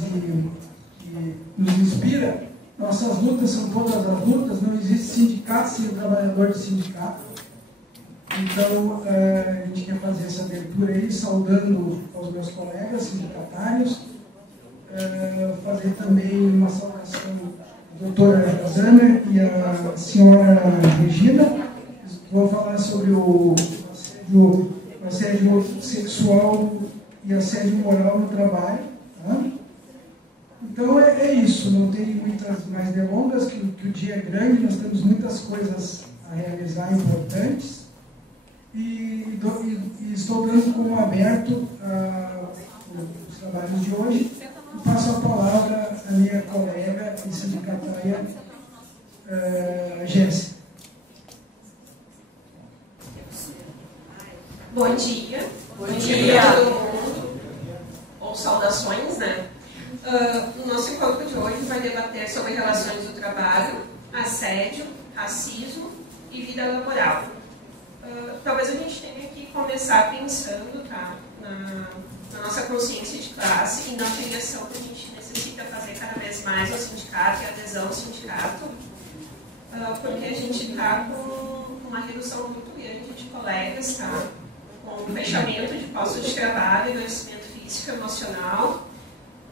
que nos inspira. Nossas lutas são todas as lutas, não existe sindicato sem o trabalhador de sindicato. Então, a gente quer fazer essa abertura aí, saudando aos meus colegas sindicatários, fazer também uma saudação à doutora Rosana e à senhora Regina. Vou falar sobre o assédio sexual e assédio moral no trabalho. Tá? Então é isso, não tem muitas mais delongas, que o dia é grande, nós temos muitas coisas a realizar importantes. E estou dando como aberto os trabalhos de hoje e passo a palavra à minha colega e sindicatária, Jéssica. Bom dia. Bom dia a todo mundo. Ou saudações, né? O nosso encontro de hoje vai debater sobre relações do trabalho, assédio, racismo e vida laboral. Talvez a gente tenha que começar pensando, tá, na nossa consciência de classe e na filiação que a gente necessita fazer cada vez mais ao sindicato e a adesão ao sindicato, porque a gente está com uma redução muito grande de colegas, tá, com fechamento de postos de trabalho, adoecimento físico e emocional,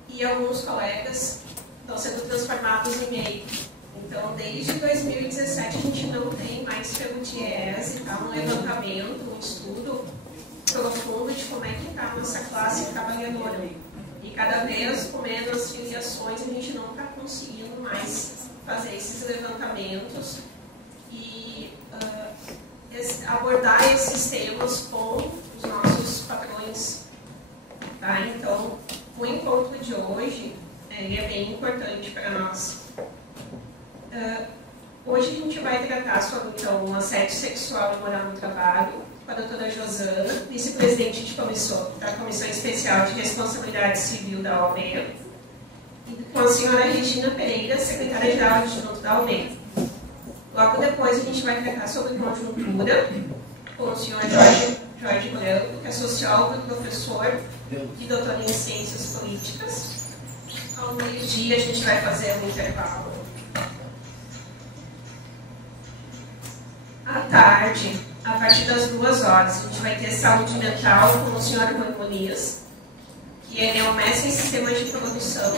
e alguns colegas estão sendo transformados em MEI. Então, desde 2017, a gente não tem mais pelo DIEESE, tá? Um levantamento, um estudo profundo de como é que está a nossa classe trabalhadora. E cada vez com menos filiações, a gente não está conseguindo mais fazer esses levantamentos e abordar esses temas com os nossos patrões. Tá? Então, o encontro de hoje é bem importante para nós. Hoje a gente vai tratar sobre, então, o assédio sexual e moral no trabalho com a doutora Rosana, vice-presidente da Comissão Especial de Responsabilidade Civil da OAB, e com a senhora Regina Pereira, secretária-geral adjunta da OAB. Logo depois a gente vai tratar sobre conjuntura com o senhor Jorge Branco, que é sociólogo, professor e doutor em Ciências Políticas. Ao meio-dia a gente vai fazer um intervalo. À tarde, a partir das 2 horas, a gente vai ter saúde mental com o senhor Rui Muniz, que ele é o mestre em sistemas de produção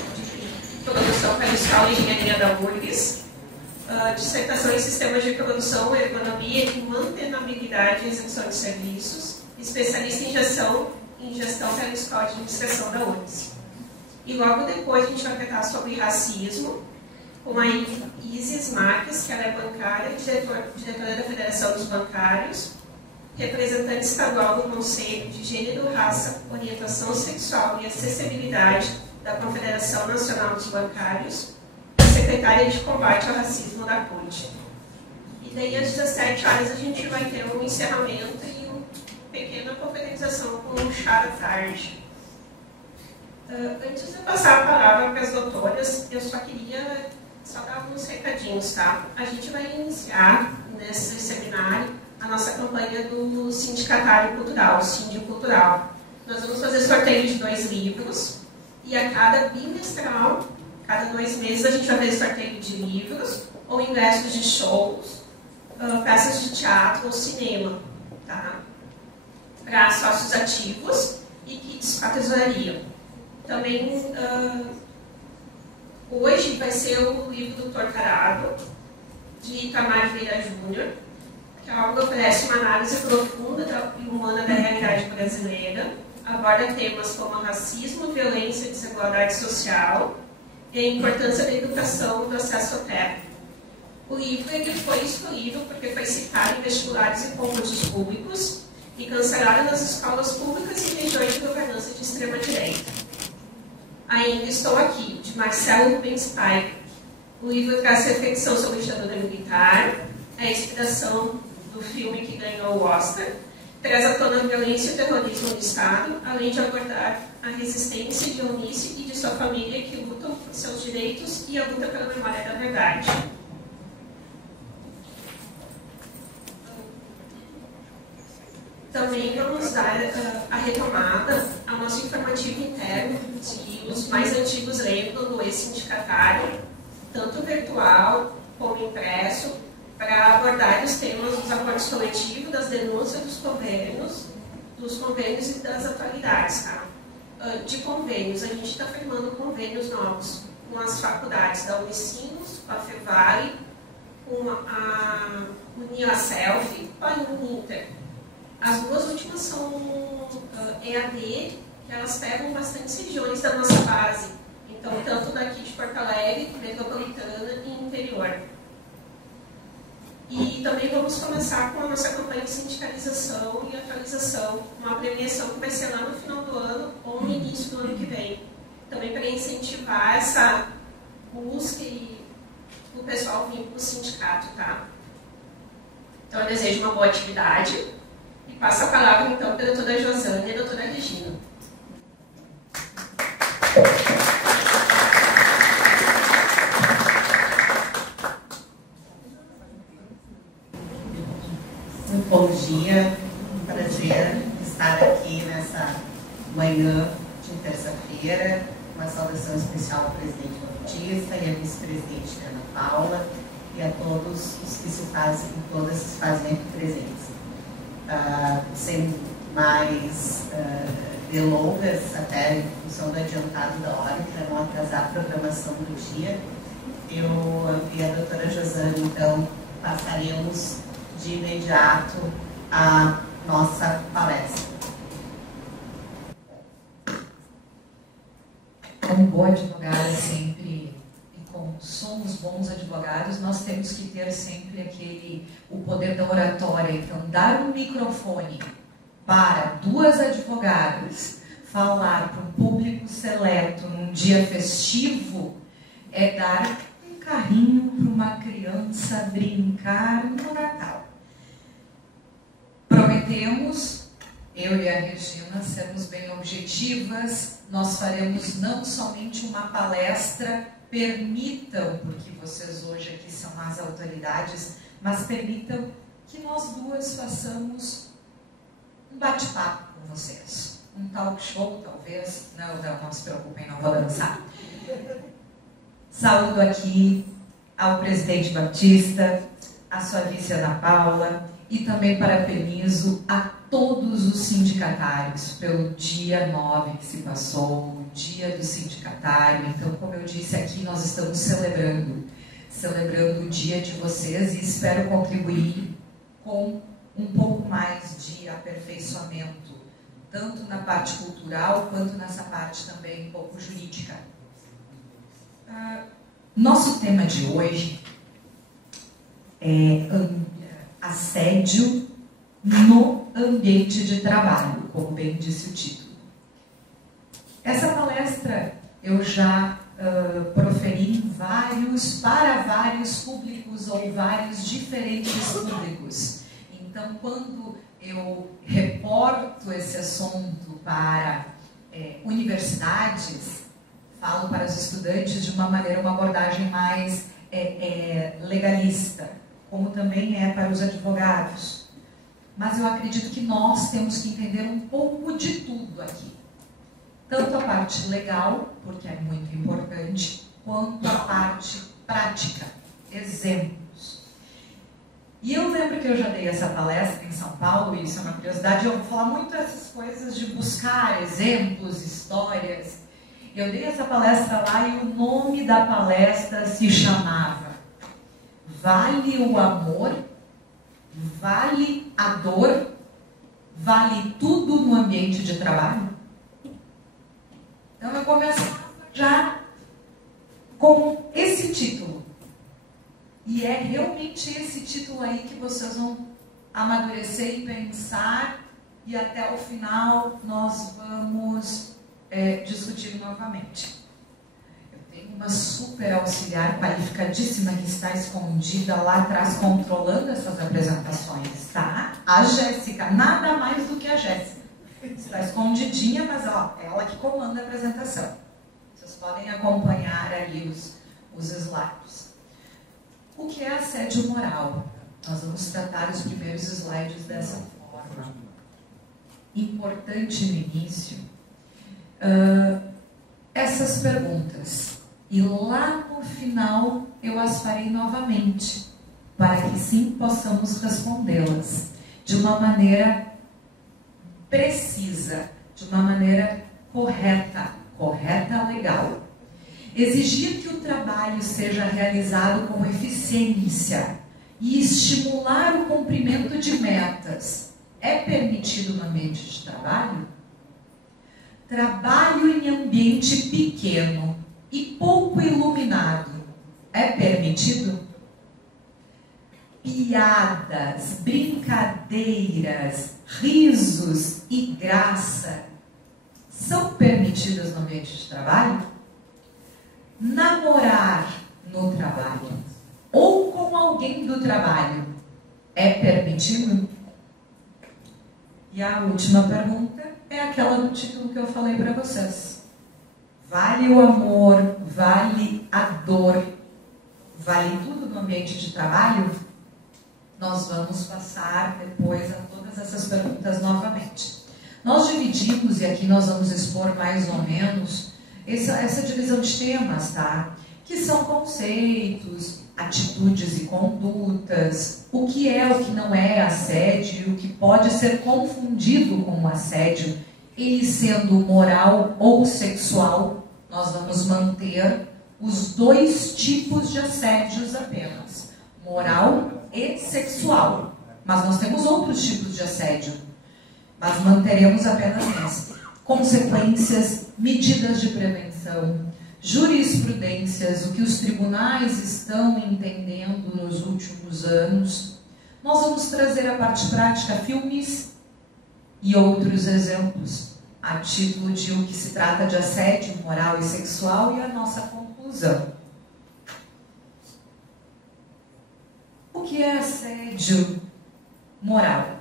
pela Escola de Engenharia da URGS, dissertação em sistemas de produção, ergonomia e mantenabilidade e execução de serviços, especialista em gestão pela Escola de Administração da URGS. E logo depois a gente vai tratar sobre racismo, com a Isis Marques, que ela é bancária, diretora da Federação dos Bancários, representante estadual do Conselho de Gênero, Raça, Orientação Sexual e Acessibilidade da Confederação Nacional dos Bancários, e secretária de Combate ao Racismo da CUT. E daí às 17 horas a gente vai ter um encerramento e uma pequena confraternização com um chá da tarde. Antes de passar a palavra para as doutoras, eu só queria dar alguns recadinhos, tá? A gente vai iniciar nesse seminário a nossa campanha do Sindicatário Cultural, o Sindi Cultural. Nós vamos fazer sorteio de 2 livros e a cada bimestral, cada 2 meses, a gente vai fazer sorteio de livros ou ingressos de shows, peças de teatro ou cinema, tá? Para sócios ativos e kits para a tesouraria. Também, hoje vai ser o livro do Torcarado, de Itamar Vieira Júnior, que é algo que oferece uma análise profunda e humana da realidade brasileira, aborda temas como racismo, violência e desigualdade social, e a importância da educação e do acesso à terra. O livro ele foi escolhido porque foi citado em vestibulares e concursos públicos e cancelado nas escolas públicas e regiões de governança de extrema-direita. Ainda Estou Aqui, de Marcelo Rubens Paiva. O livro traz reflexão sobre a ditadura militar, a inspiração do filme que ganhou o Oscar, traz à tona a violência e o terrorismo do Estado, além de abordar a resistência de Eunice e de sua família que lutam por seus direitos e a luta pela memória da verdade. Também vamos dar a retomada ao nosso informativo interno, que os mais antigos lembram do e-sindicatário, tanto virtual como impresso, para abordar os temas dos acordos coletivos, das denúncias dos convênios e das atualidades. Tá? De convênios, a gente está firmando convênios novos com as faculdades da Unicinos, com a Fevale, com a Uniaself, com a Uninter. As duas últimas são EAD, que elas pegam bastante regiões da nossa base. Então, tanto daqui de Porto Alegre, metropolitana e interior. E também vamos começar com a nossa campanha de sindicalização e atualização, uma premiação que vai ser lá no final do ano ou no início do ano que vem. Também para incentivar essa busca e o pessoal vir para o sindicato, tá? Então, eu desejo uma boa atividade e passo a palavra, então, para a doutora Josana e a doutora Regina. Muito bom dia, um prazer estar aqui nessa manhã de terça-feira. Uma saudação especial ao presidente Batista e à vice-presidente Ana Paula e a todos os que se fazem, todas que se fazem aqui presentes. Sem mais delongas, até em função do adiantado da hora, para não atrasar a programação do dia, eu e a doutora Josana, então, passaremos de imediato a nossa palestra. Como boa advogada sempre, e como somos bons advogados, nós temos que ter sempre o poder da oratória. Então, dar um microfone para duas advogadas falar para um público seleto num dia festivo é dar um carrinho para uma criança brincar no Natal. Prometemos, eu e a Regina, sermos bem objetivas. Nós faremos não somente uma palestra, permitam, porque vocês hoje aqui são as autoridades, mas permitam que nós duas façamos um bate-papo com vocês. Um talk show, talvez. Não se preocupem, não vou dançar. Saúdo aqui ao presidente Batista, à sua vice Ana Paula, e também parabenizo a todos os sindicatários pelo dia 9 que se passou, o dia do sindicatário. Então, como eu disse aqui, nós estamos celebrando o dia de vocês e espero contribuir com um pouco mais de aperfeiçoamento, tanto na parte cultural, quanto nessa parte também um pouco jurídica. Nosso tema de hoje é assédio no ambiente de trabalho, como bem disse o título. Essa palestra eu já proferi para vários públicos ou vários diferentes públicos. Então, quando eu reporto esse assunto para universidades, falo para os estudantes de uma abordagem mais legalista, como também é para os advogados. Mas eu acredito que nós temos que entender um pouco de tudo aqui. Tanto a parte legal, porque é muito importante, quanto a parte prática, exemplos. E eu lembro que eu já dei essa palestra em São Paulo, e isso é uma curiosidade, eu vou falar muito dessas coisas de buscar exemplos, histórias. Eu dei essa palestra lá e o nome da palestra se chamava Vale o amor, vale a dor, vale tudo no ambiente de trabalho? Então eu começava já com esse título. E é realmente esse título aí que vocês vão amadurecer e pensar, e até o final nós vamos discutir novamente. Eu tenho uma super auxiliar qualificadíssima que está escondida lá atrás controlando essas apresentações, tá? A Jéssica, nada mais do que a Jéssica. Está escondidinha, mas ó, é ela que comanda a apresentação. Vocês podem acompanhar ali os slides. O que é assédio moral? Nós vamos tratar os primeiros slides dessa forma. importante no início essas perguntas. E lá no final eu as farei novamente, para que sim possamos respondê-las de uma maneira precisa, de uma maneira correta, legal. Exigir que o trabalho seja realizado com eficiência e estimular o cumprimento de metas é permitido no ambiente de trabalho? Trabalho em ambiente pequeno e pouco iluminado é permitido? Piadas, brincadeiras, risos e graça são permitidas no ambiente de trabalho? Namorar no trabalho ou com alguém do trabalho é permitido? E a última pergunta é aquela do título que eu falei para vocês. Vale o amor, vale a dor, vale tudo no ambiente de trabalho? Nós vamos passar depois a todas essas perguntas novamente. Nós dividimos, e aqui nós vamos expor mais ou menos, essa divisão de temas, tá? Que são conceitos, atitudes e condutas, o que é, o que não é assédio, o que pode ser confundido com assédio, ele sendo moral ou sexual. Nós vamos manter os dois tipos de assédios apenas, moral e sexual. Mas nós temos outros tipos de assédio, mas manteremos apenas esse. Consequências, medidas de prevenção, jurisprudências, o que os tribunais estão entendendo nos últimos anos. Nós vamos trazer a parte prática, filmes e outros exemplos, a título de o que se trata de assédio moral e sexual e a nossa conclusão. O que é assédio moral?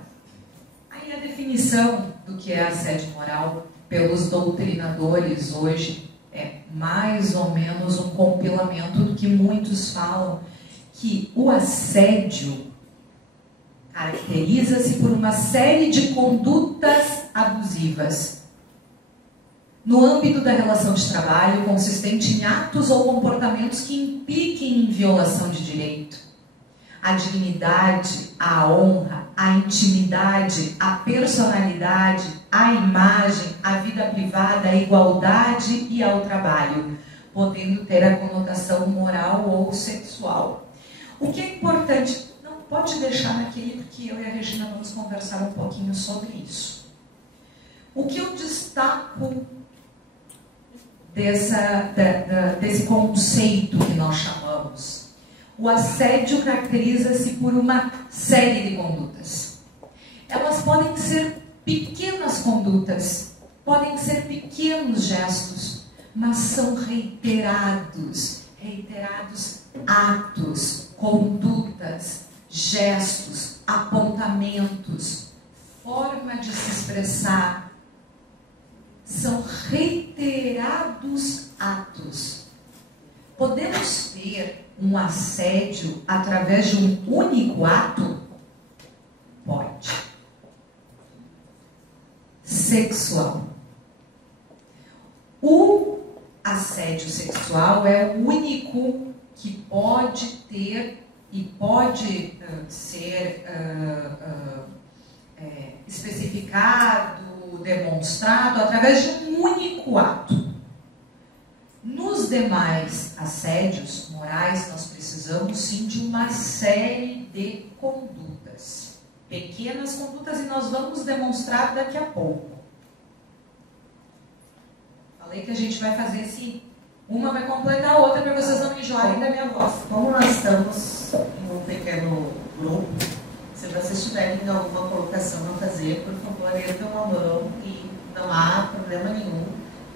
Aí a definição do que é assédio moral pelos doutrinadores hoje é mais ou menos um compilamento do que muitos falam, que o assédio caracteriza-se por uma série de condutas abusivas no âmbito da relação de trabalho, consistente em atos ou comportamentos que impliquem em violação de direito. A dignidade, a honra, a intimidade, a personalidade, a imagem, a vida privada, a igualdade e ao trabalho, podendo ter a conotação moral ou sexual. O que é importante, não pode deixar naquele, porque eu e a Regina vamos conversar um pouquinho sobre isso. O que eu destaco desse conceito que nós chamamos? O assédio caracteriza-se por uma série de condutas. Elas podem ser pequenas condutas, podem ser pequenos gestos, mas são reiterados atos, condutas, gestos, apontamentos, forma de se expressar. São reiterados atos. Podemos ter um assédio através de um único ato? Pode. Sexual. O assédio sexual é o único que pode ter e pode ser especificado, demonstrado através de um único ato. Nos demais assédios morais, nós precisamos sim de uma série de condutas, pequenas condutas, e nós vamos demonstrar daqui a pouco. Falei que a gente vai fazer assim, uma vai completar a outra para vocês não enjoarem da minha voz. Como nós estamos em um pequeno grupo, se vocês tiverem alguma colocação a fazer, por favor, ergam a mão e não há problema nenhum.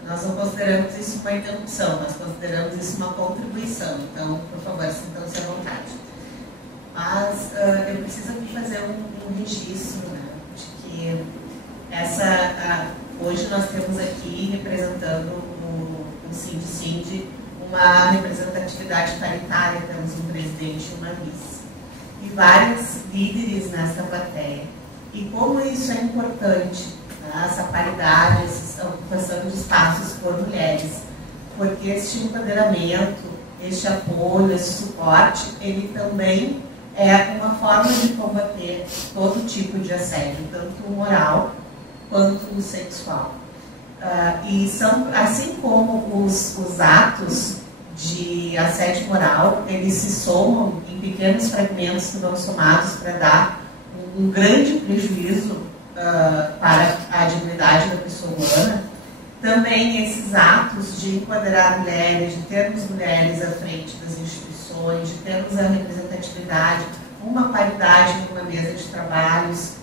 Nós não consideramos isso uma interrupção, nós consideramos isso uma contribuição. Então, por favor, sintam-se à vontade. Mas eu preciso aqui fazer um registro, né, de que hoje nós temos aqui, representando o Sind, uma representatividade paritária, temos um presidente e uma vice. E vários líderes nessa plateia. E como isso é importante, né, essa paridade, essa ocupação de espaços por mulheres, porque este empoderamento, este apoio, esse suporte, ele também é uma forma de combater todo tipo de assédio, tanto o moral quanto o sexual. E são, assim como os atos de assédio moral, eles se somam em pequenos fragmentos que vão somados para dar um grande prejuízo para a dignidade da pessoa humana. Também esses atos de empoderar mulheres, de termos mulheres à frente das instituições, de termos a representatividade, uma paridade numa mesa de trabalhos,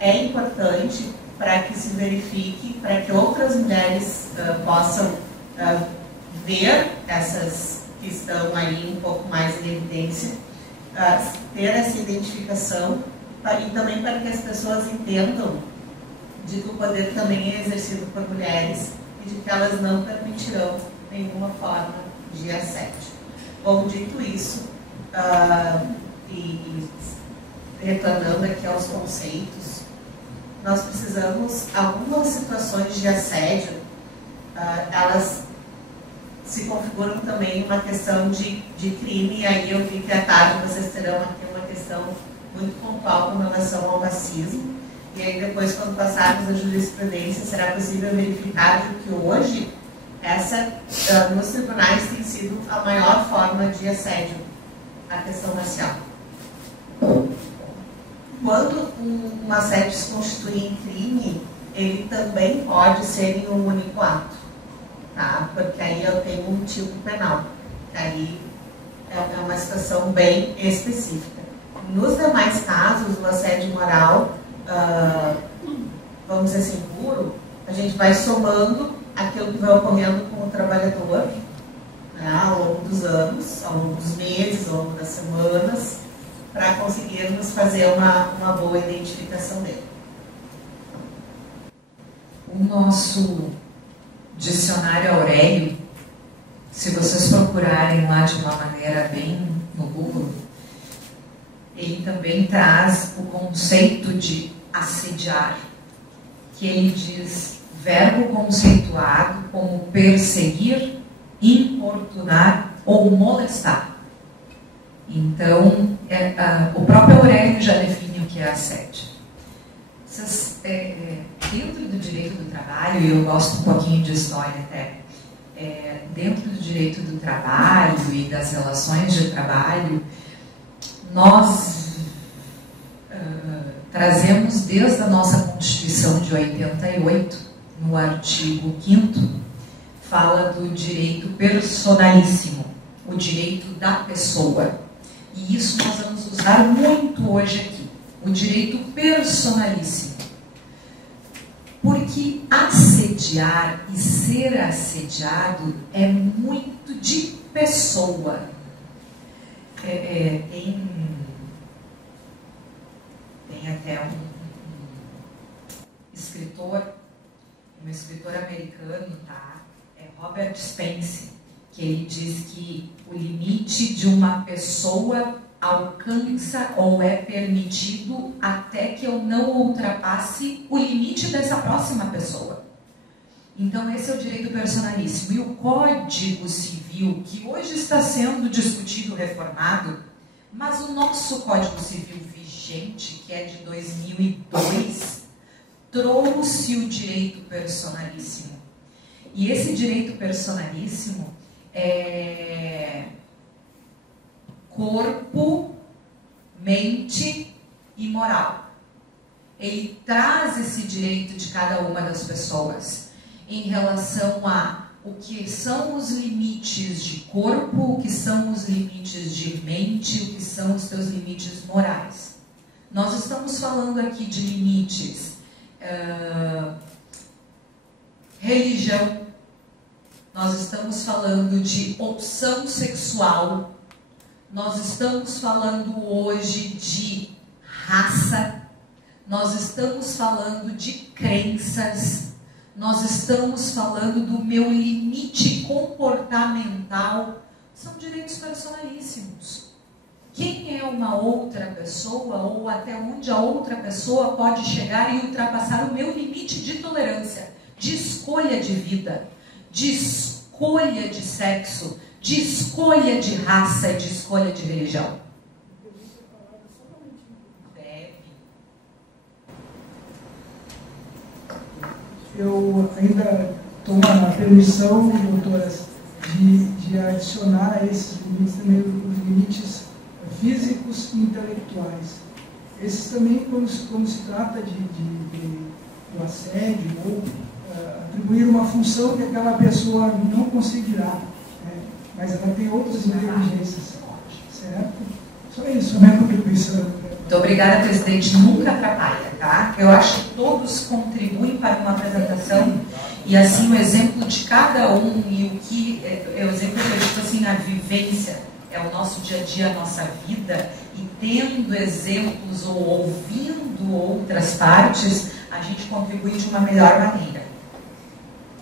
é importante para que se verifique, para que outras mulheres possam ver essas que estão aí um pouco mais em evidência, ter essa identificação e também para que as pessoas entendam de que o poder também é exercido por mulheres e de que elas não permitirão nenhuma forma de assédio. Bom, dito isso, e retornando aqui aos conceitos, nós precisamos, algumas situações de assédio, elas se configuram também uma questão de crime, e aí eu vi que à tarde vocês terão aqui uma questão muito pontual com relação ao racismo, e aí depois, quando passarmos a jurisprudência, será possível verificar que hoje, nos tribunais tem sido a maior forma de assédio, a questão racial. Quando um assédio se constitui em crime, ele também pode ser em um único ato, tá? Porque aí eu tenho um tipo penal, aí é uma situação bem específica. Nos demais casos, o assédio moral, vamos dizer assim, puro, a gente vai somando aquilo que vai ocorrendo com o trabalhador, né, ao longo dos anos, ao longo dos meses, ao longo das semanas, para conseguirmos fazer uma boa identificação dele. O nosso dicionário Aurélio, se vocês procurarem lá de uma maneira bem no Google, ele também traz o conceito de assediar, que ele diz verbo conceituado como perseguir, importunar ou molestar. Então, o próprio Aurélio já define o que é assédio. Vocês, dentro do direito do trabalho, e eu gosto um pouquinho de história até, dentro do direito do trabalho e das relações de trabalho, nós trazemos desde a nossa Constituição de 88, no artigo 5º, fala do direito personalíssimo, o direito da pessoa. E isso nós vamos usar muito hoje aqui, o direito personalíssimo. Porque assediar e ser assediado é muito de pessoa. Tem até um escritor americano, tá? É Robert Spence, que ele diz que o limite de uma pessoa alcança ou é permitido até que eu não ultrapasse o limite dessa próxima pessoa. Então esse é o direito personalíssimo. E o Código Civil, que hoje está sendo discutido, reformado, mas o nosso Código Civil vigente, que é de 2002, trouxe o direito personalíssimo. E esse direito personalíssimo é corpo, mente e moral. Ele traz esse direito de cada uma das pessoas em relação a o que são os limites de corpo, o que são os limites de mente, o que são os teus limites morais. Nós estamos falando aqui de limites religião, nós estamos falando de opção sexual, nós estamos falando hoje de raça, nós estamos falando de crenças, nós estamos falando do meu limite comportamental. São direitos personalíssimos. quem é uma outra pessoa ou até onde a outra pessoa pode chegar e ultrapassar o meu limite de tolerância, de escolha de vida, de escolha de sexo, de escolha de raça e de escolha de religião. Eu ainda tomo a permissão, doutoras, de adicionar a esses limites também os limites físicos e intelectuais. Esses também, quando se trata do assédio ou atribuir uma função que aquela pessoa não conseguirá, né? Mas ela tem outras inteligências, certo? Só isso, a minha contribuição. Muito obrigada, presidente. Nunca atrapalha, tá? Eu acho que todos contribuem para uma apresentação e, assim, o exemplo de cada um e o que é o exemplo que eu digo assim, na vivência, é o nosso dia a dia, a nossa vida, e tendo exemplos ou ouvindo outras partes, a gente contribui de uma melhor maneira.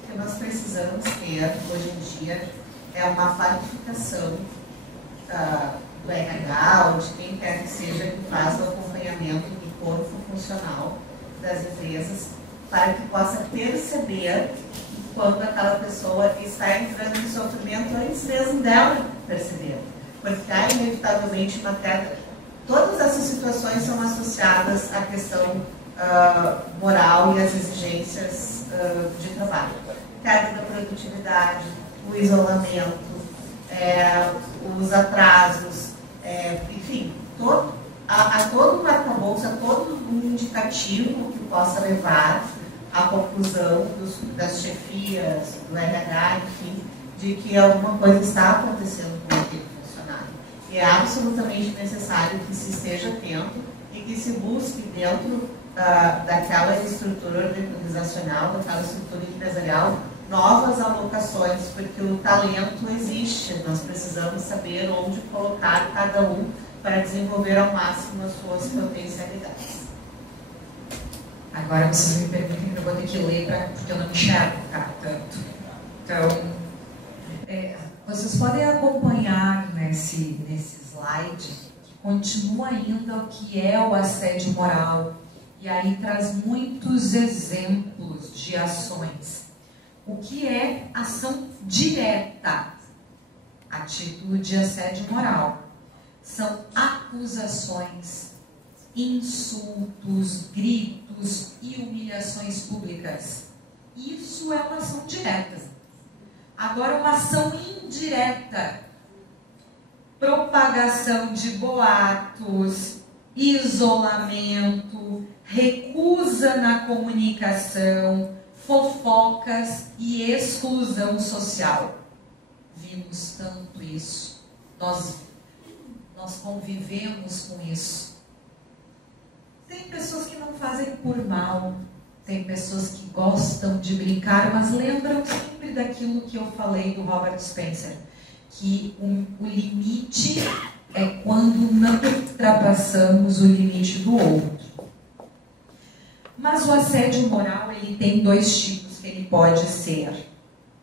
O que nós precisamos ter, hoje em dia, é uma qualificação do RH ou de quem quer que seja que faz o acompanhamento do corpo funcional das empresas, para que possa perceber quando aquela pessoa está entrando em sofrimento antes mesmo dela perceber. Porque há inevitavelmente uma queda. Todas essas situações são associadas à questão moral e às exigências de trabalho. Queda da produtividade, o isolamento, os atrasos, enfim, todo um arcabouço, a todo um indicativo que possa levar à conclusão das chefias, do RH, enfim, de que alguma coisa está acontecendo com aquele funcionário. E é absolutamente necessário que se esteja atento e que se busque dentro daquela estrutura organizacional, daquela estrutura empresarial, novas alocações, porque o talento existe, nós precisamos saber onde colocar cada um para desenvolver ao máximo as suas potencialidades. Agora vocês me permitem que eu vou ter que ler, porque eu não enxergo, tá, tanto. Então, vocês podem acompanhar nesse slide, que continua ainda o que é o assédio moral, e aí traz muitos exemplos de ações. O que é ação direta a título de assédio moral? São acusações, insultos, gritos e humilhações públicas. Isso é uma ação direta. Agora, uma ação indireta, propagação de boatos, isolamento, recusa na comunicação, fofocas e exclusão social. Vimos tanto isso. Nós convivemos com isso. Tem pessoas que não fazem por mal, tem pessoas que gostam de brincar, mas lembram sempre daquilo que eu falei do Robert Spencer, que o limite é quando não ultrapassamos o limite do outro. Mas o assédio moral, ele tem dois tipos, que ele pode ser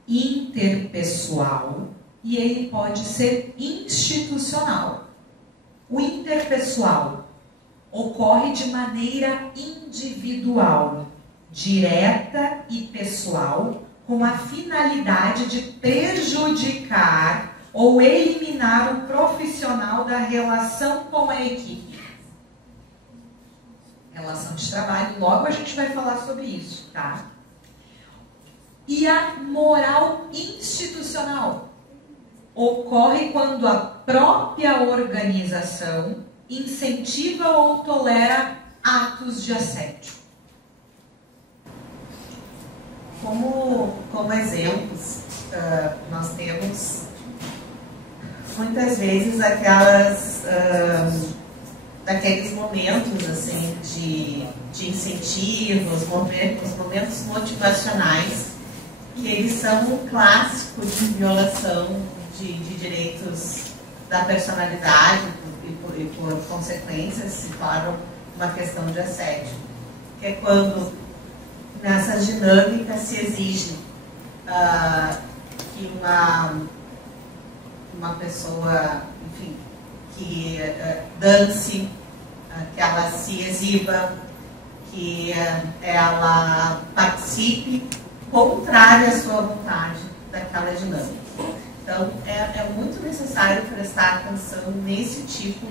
interpessoal e ele pode ser institucional. O interpessoal ocorre de maneira individual, direta e pessoal, com a finalidade de prejudicar ou eliminar o profissional da relação com a equipe. Relação de trabalho, logo a gente vai falar sobre isso, tá? E a moral institucional ocorre quando a própria organização incentiva ou tolera atos de assédio. Como exemplos, nós temos muitas vezes daqueles momentos assim, de incentivo, os momentos motivacionais, que eles são um clássico de violação de direitos da personalidade e por consequências se tornam uma questão de assédio. Que é quando nessas dinâmicas se exige que uma pessoa, enfim, que dance, que ela se exiba, que ela participe contrária à sua vontade daquela dinâmica. Então, é muito necessário prestar atenção nesse tipo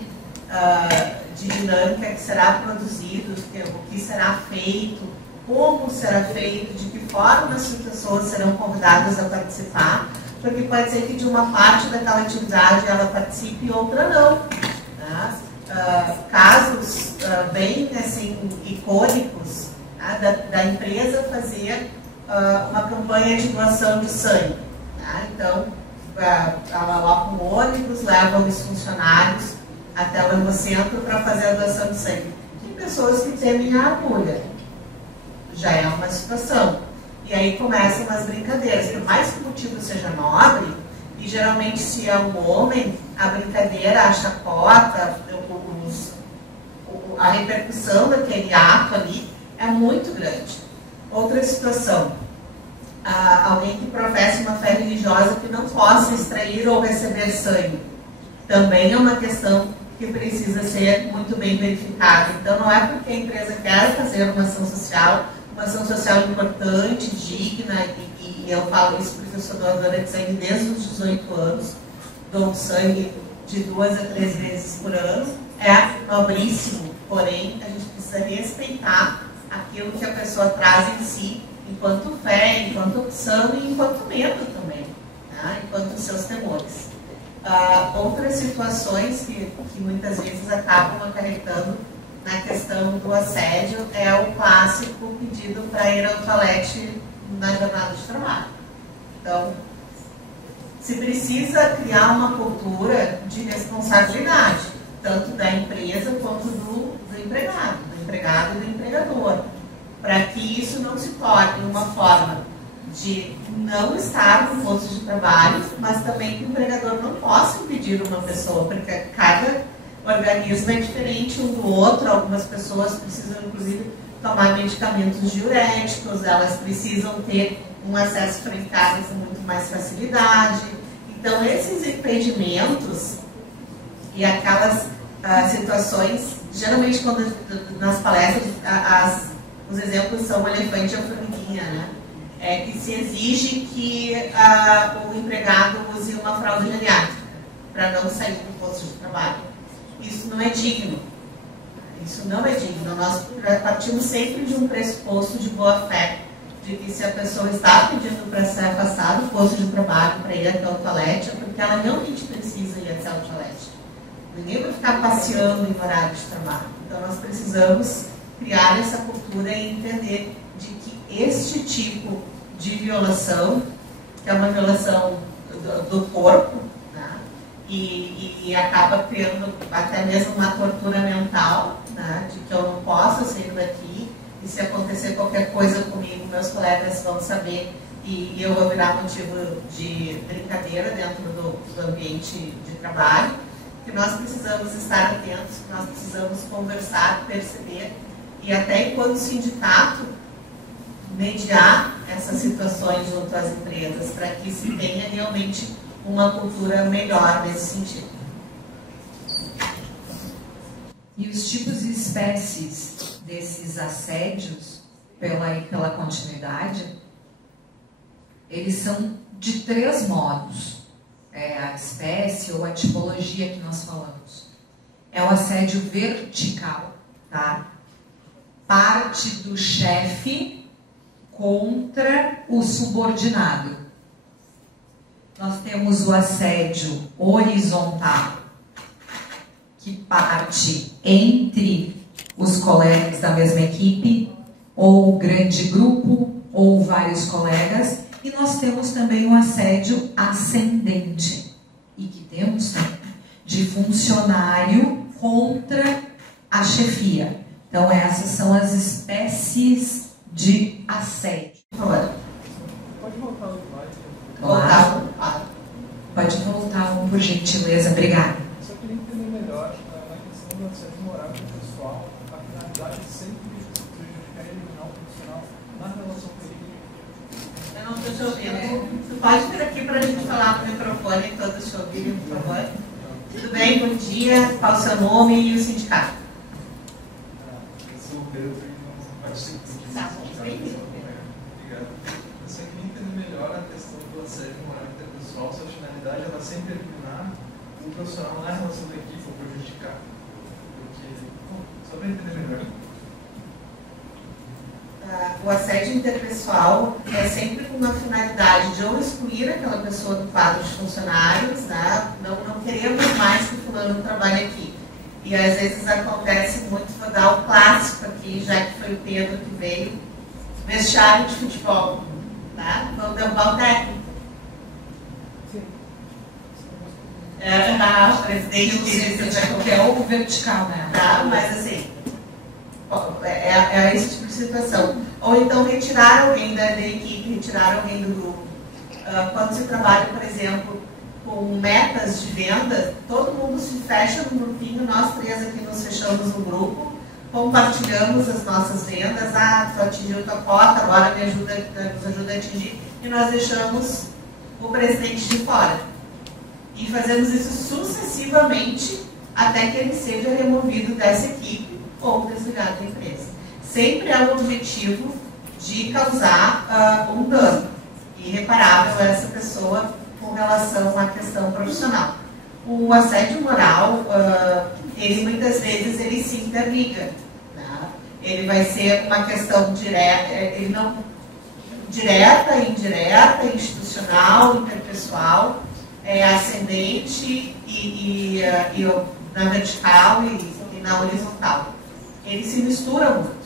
de dinâmica que será produzido, o que será feito, como será feito, de que forma as pessoas serão convidadas a participar, porque pode ser que de uma parte daquela atividade ela participe e outra não. Né? Casos bem assim, icônicos, né? da empresa fazer uma campanha de doação de sangue. Né? Então, ela aloca um ônibus, leva os funcionários até o hemocentro para fazer a doação de sangue. Tem pessoas que temem a agulha. Já é uma situação. E aí começam as brincadeiras. Por mais que o motivo seja nobre, e geralmente se é um homem, a brincadeira, a chacota, a repercussão daquele ato ali é muito grande. Outra situação, alguém que professa uma fé religiosa que não possa extrair ou receber sangue. Também é uma questão que precisa ser muito bem verificada. Então não é porque a empresa quer fazer uma ação social importante, digna, e eu falo isso porque eu sou doadora de sangue desde os 18 anos, dou sangue de 2 a 3 vezes por ano, é nobríssimo, porém a gente precisa respeitar aquilo que a pessoa traz em si, enquanto fé, enquanto opção e enquanto medo também, né? Enquanto seus temores. Outras situações que muitas vezes acabam acarretando na questão do assédio é o clássico pedido para ir ao toalete na jornada de trabalho. Então, se precisa criar uma cultura de responsabilidade, tanto da empresa quanto do empregado e do empregador, para que isso não se torne uma forma de não estar no posto de trabalho, mas também que o empregador não possa impedir uma pessoa, porque cada organismo é diferente um do outro. Algumas pessoas precisam, inclusive, tomar medicamentos diuréticos, elas precisam ter um acesso para em casa com muito mais facilidade. Então, esses impedimentos e aquelas situações, geralmente quando nas palestras os exemplos são o elefante e a formiguinha, né? Que se exige que o empregado use uma fralda geriátrica para não sair do posto de trabalho. Isso não é digno. Isso não é digno. Nós partimos sempre de um pressuposto de boa fé, de que se a pessoa está pedindo para ser afastada do posto de trabalho para ir até o toalete, é porque ela realmente precisa ir até o toalete. Ninguém vai ficar passeando em horário de trabalho. Então nós precisamos criar essa cultura e entender de que este tipo de violação, que é uma violação do corpo, né? E acaba tendo até mesmo uma tortura mental, né? De que eu não posso sair daqui, e se acontecer qualquer coisa comigo, meus colegas vão saber e eu vou virar motivo de brincadeira dentro do ambiente de trabalho. Que nós precisamos estar atentos, que nós precisamos conversar, perceber, e até enquanto sindicato, mediar essas situações junto às empresas, para que se tenha realmente uma cultura melhor nesse sentido. E os tipos e espécies desses assédios, pela continuidade, eles são de 3 modos. É a espécie ou a tipologia que nós falamos. É o assédio vertical, tá? Parte do chefe contra o subordinado. Nós temos o assédio horizontal, que parte entre os colegas da mesma equipe, ou grande grupo, ou vários colegas. E nós temos também um assédio ascendente, e que temos também de funcionário contra a chefia. Então, essas são as espécies de assédio. Pode voltar o slide? Claro. Pode voltar por gentileza. Obrigada. Só queria entender melhor na questão do assédio moral e pessoal, a finalidade sempre prejudicar ele não profissional na relação com ele. Eu não estou te ouvindo. Tu pode vir aqui para a gente falar no microfone e todos te ouvirem, por favor? Tudo bem? Bom dia. Qual o seu nome e o sindicato? Eu sou o Pedro e não participo aqui. Tá, bem-vindo. Obrigado. Eu só queria entender melhor a questão do assédio moral interpessoal, se a finalidade ela sempre eliminar o profissional na relação da equipe ou prejudicar. Porque, bom, só para entender melhor. O assédio interpessoal é sempre com uma finalidade de ou excluir aquela pessoa do quadro de funcionários, né? Não queremos mais que fulano trabalhe aqui. E às vezes acontece muito, vou dar o clássico aqui, já que foi o Pedro que veio, vestiário de futebol, né? Vamos derrubar o técnico. O presidente que é o vertical, né? Tá, mas assim, é esse tipo de situação. Ou então retirar alguém da equipe, retirar alguém do grupo. Quando se trabalha, por exemplo, com metas de venda, todo mundo se fecha no grupinho, nós três aqui nos fechamos no grupo, compartilhamos as nossas vendas, tu atingiu tua cota, agora nos ajuda a atingir, e nós deixamos o presidente de fora. E fazemos isso sucessivamente até que ele seja removido dessa equipe ou desligado da empresa. Sempre é o objetivo de causar um dano irreparável a essa pessoa com relação à questão profissional. O assédio moral, ele muitas vezes ele se interliga, né? Ele vai ser uma questão direta, indireta, institucional, interpessoal, ascendente e na vertical e na horizontal. Ele se mistura muito.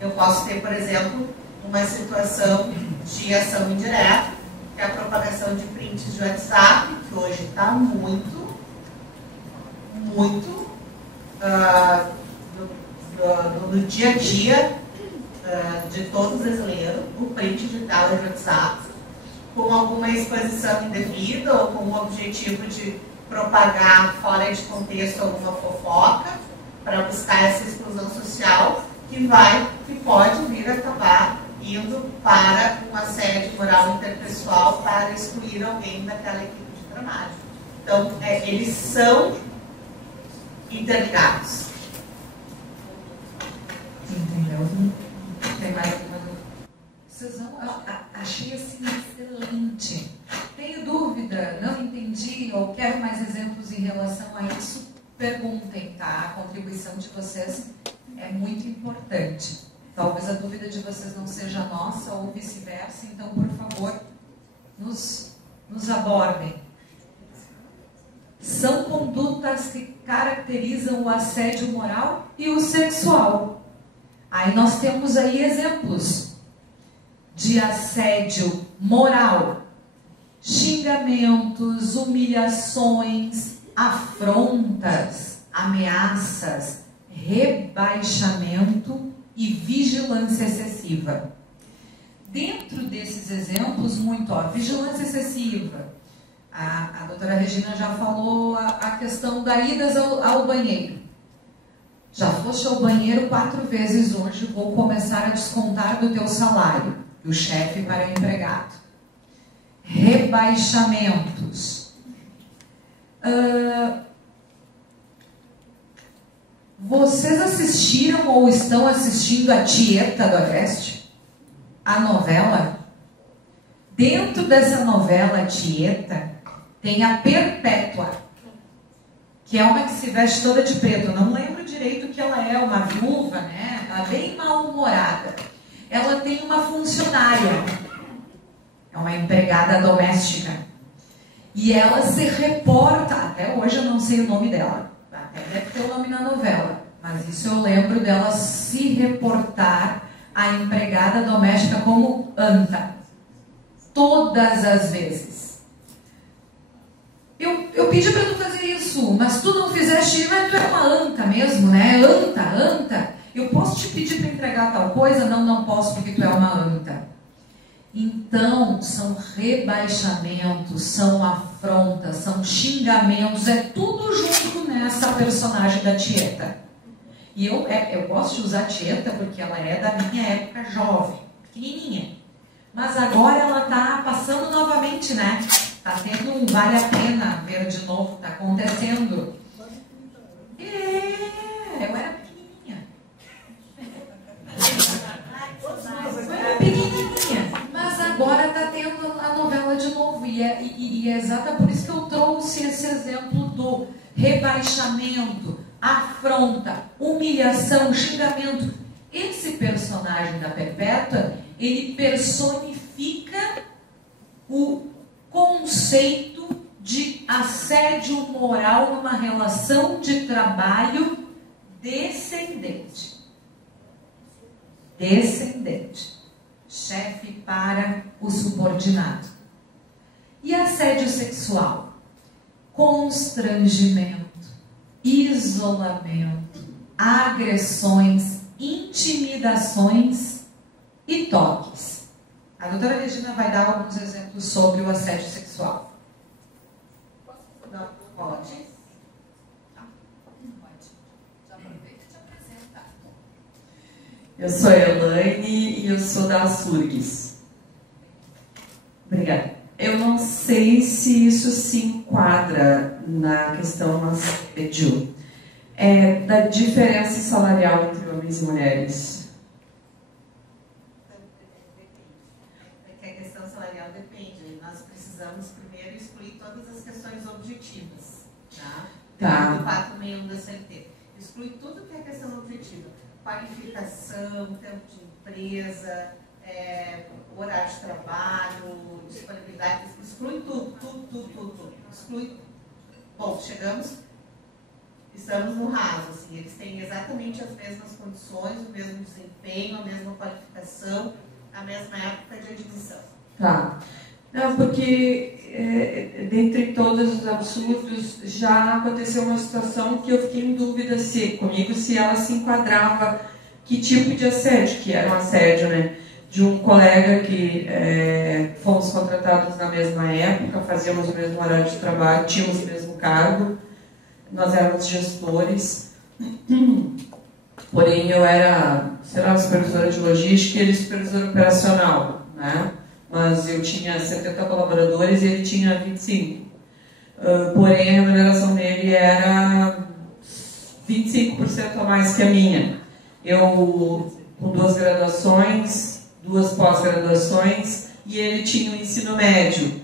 Eu posso ter, por exemplo, uma situação de ação indireta, que é a propagação de prints de WhatsApp, que hoje está muito no dia a dia de todo brasileiro, o print de tela de WhatsApp, com alguma exposição indevida ou com o objetivo de propagar fora de contexto alguma fofoca, para buscar essa exclusão social, que pode vir a acabar indo para um assédio moral interpessoal para excluir alguém daquela equipe de trabalho. Então, eles são interligados. Entendeu? Tem mais alguma dúvida? Suzão, achei assim excelente. Tenho dúvida, não entendi ou quero mais exemplos em relação a isso? Perguntem, tá? A contribuição de vocês é muito importante. Talvez a dúvida de vocês não seja nossa ou vice-versa, então, por favor, nos abordem. São condutas que caracterizam o assédio moral e o sexual. Aí nós temos aí exemplos de assédio moral. Xingamentos, humilhações, afrontas, ameaças, rebaixamento e vigilância excessiva. Dentro desses exemplos, vigilância excessiva. A doutora Regina já falou a questão da idas ao banheiro. Já foste ao banheiro 4 vezes hoje, vou começar a descontar do teu salário. Do chefe para o empregado. Rebaixamentos. Vocês assistiram ou estão assistindo a Tieta do Agreste? A novela? Dentro dessa novela Tieta, tem a Perpétua, que é uma que se veste toda de preto. Eu não lembro direito o que ela é, uma viúva, né? Ela é bem mal-humorada. Ela tem uma funcionária, é uma empregada doméstica. E ela se reporta, até hoje eu não sei o nome dela, até deve ter o nome na novela, mas isso eu lembro dela se reportar a empregada doméstica como anta. Todas as vezes. Eu pedi para tu fazer isso, mas tu não fizeste, mas tu é uma anta mesmo, né? Anta. Eu posso te pedir para entregar tal coisa? Não posso porque tu é uma anta. Então, são rebaixamentos, são afrontas, são xingamentos, é tudo junto nessa personagem da Tieta. E eu gosto de usar Tieta porque ela é da minha época jovem, pequenininha. Mas agora ela está passando novamente, né? Está tendo um vale a pena ver de novo, está acontecendo. Eu era pequenininha. Mas agora está tendo a novela de novo. E é exata por isso que eu trouxe esse exemplo do rebaixamento, afronta, humilhação, xingamento. Esse personagem da Perpétua, ele personifica o conceito de assédio moral numa relação de trabalho descendente. Chefe para o subordinado. E assédio sexual? Constrangimento, isolamento, agressões, intimidações e toques. A doutora Regina vai dar alguns exemplos sobre o assédio sexual. Não, pode. Já aproveita e te apresenta. Eu sou a Elaine e eu sou da Surgs. Obrigada. Eu não sei se isso se enquadra na questão do assédio. Da diferença salarial entre homens e mulheres. A questão salarial depende. Nós precisamos primeiro excluir todas as questões objetivas. Tá? Do 461 da CLT. Exclui tudo que é questão objetiva. Qualificação, tempo de empresa, horário de trabalho, disponibilidade. Exclui tudo. Exclui. Bom, estamos no raso, assim, eles têm exatamente as mesmas condições, o mesmo desempenho, a mesma qualificação, a mesma época de admissão. Tá. Não, porque dentre todos os absurdos já aconteceu uma situação que eu fiquei em dúvida se ela se enquadrava, que tipo de assédio, que era um assédio, né? De um colega que fomos contratados na mesma época, fazíamos o mesmo horário de trabalho, tínhamos o mesmo cargo, nós éramos gestores, porém eu era, supervisora de logística e ele supervisor operacional, né? Mas eu tinha 70 colaboradores e ele tinha 25. Porém, a remuneração dele era 25% a mais que a minha. Eu, com 2 graduações, 2 pós-graduações, e ele tinha o ensino médio,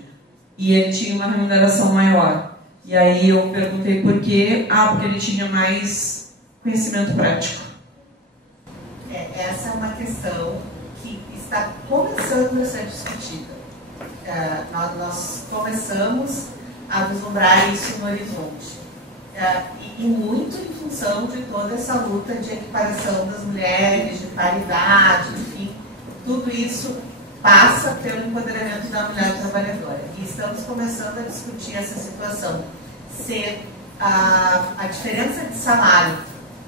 e ele tinha uma remuneração maior. E aí eu perguntei por quê. Porque ele tinha mais conhecimento prático. Essa é uma questão que está começando a ser discutida. Nós começamos a vislumbrar isso no horizonte. E muito em função de toda essa luta de equiparação das mulheres, de paridade, enfim, tudo isso passa pelo empoderamento da mulher trabalhadora. E estamos começando a discutir essa situação. Se a diferença de salário,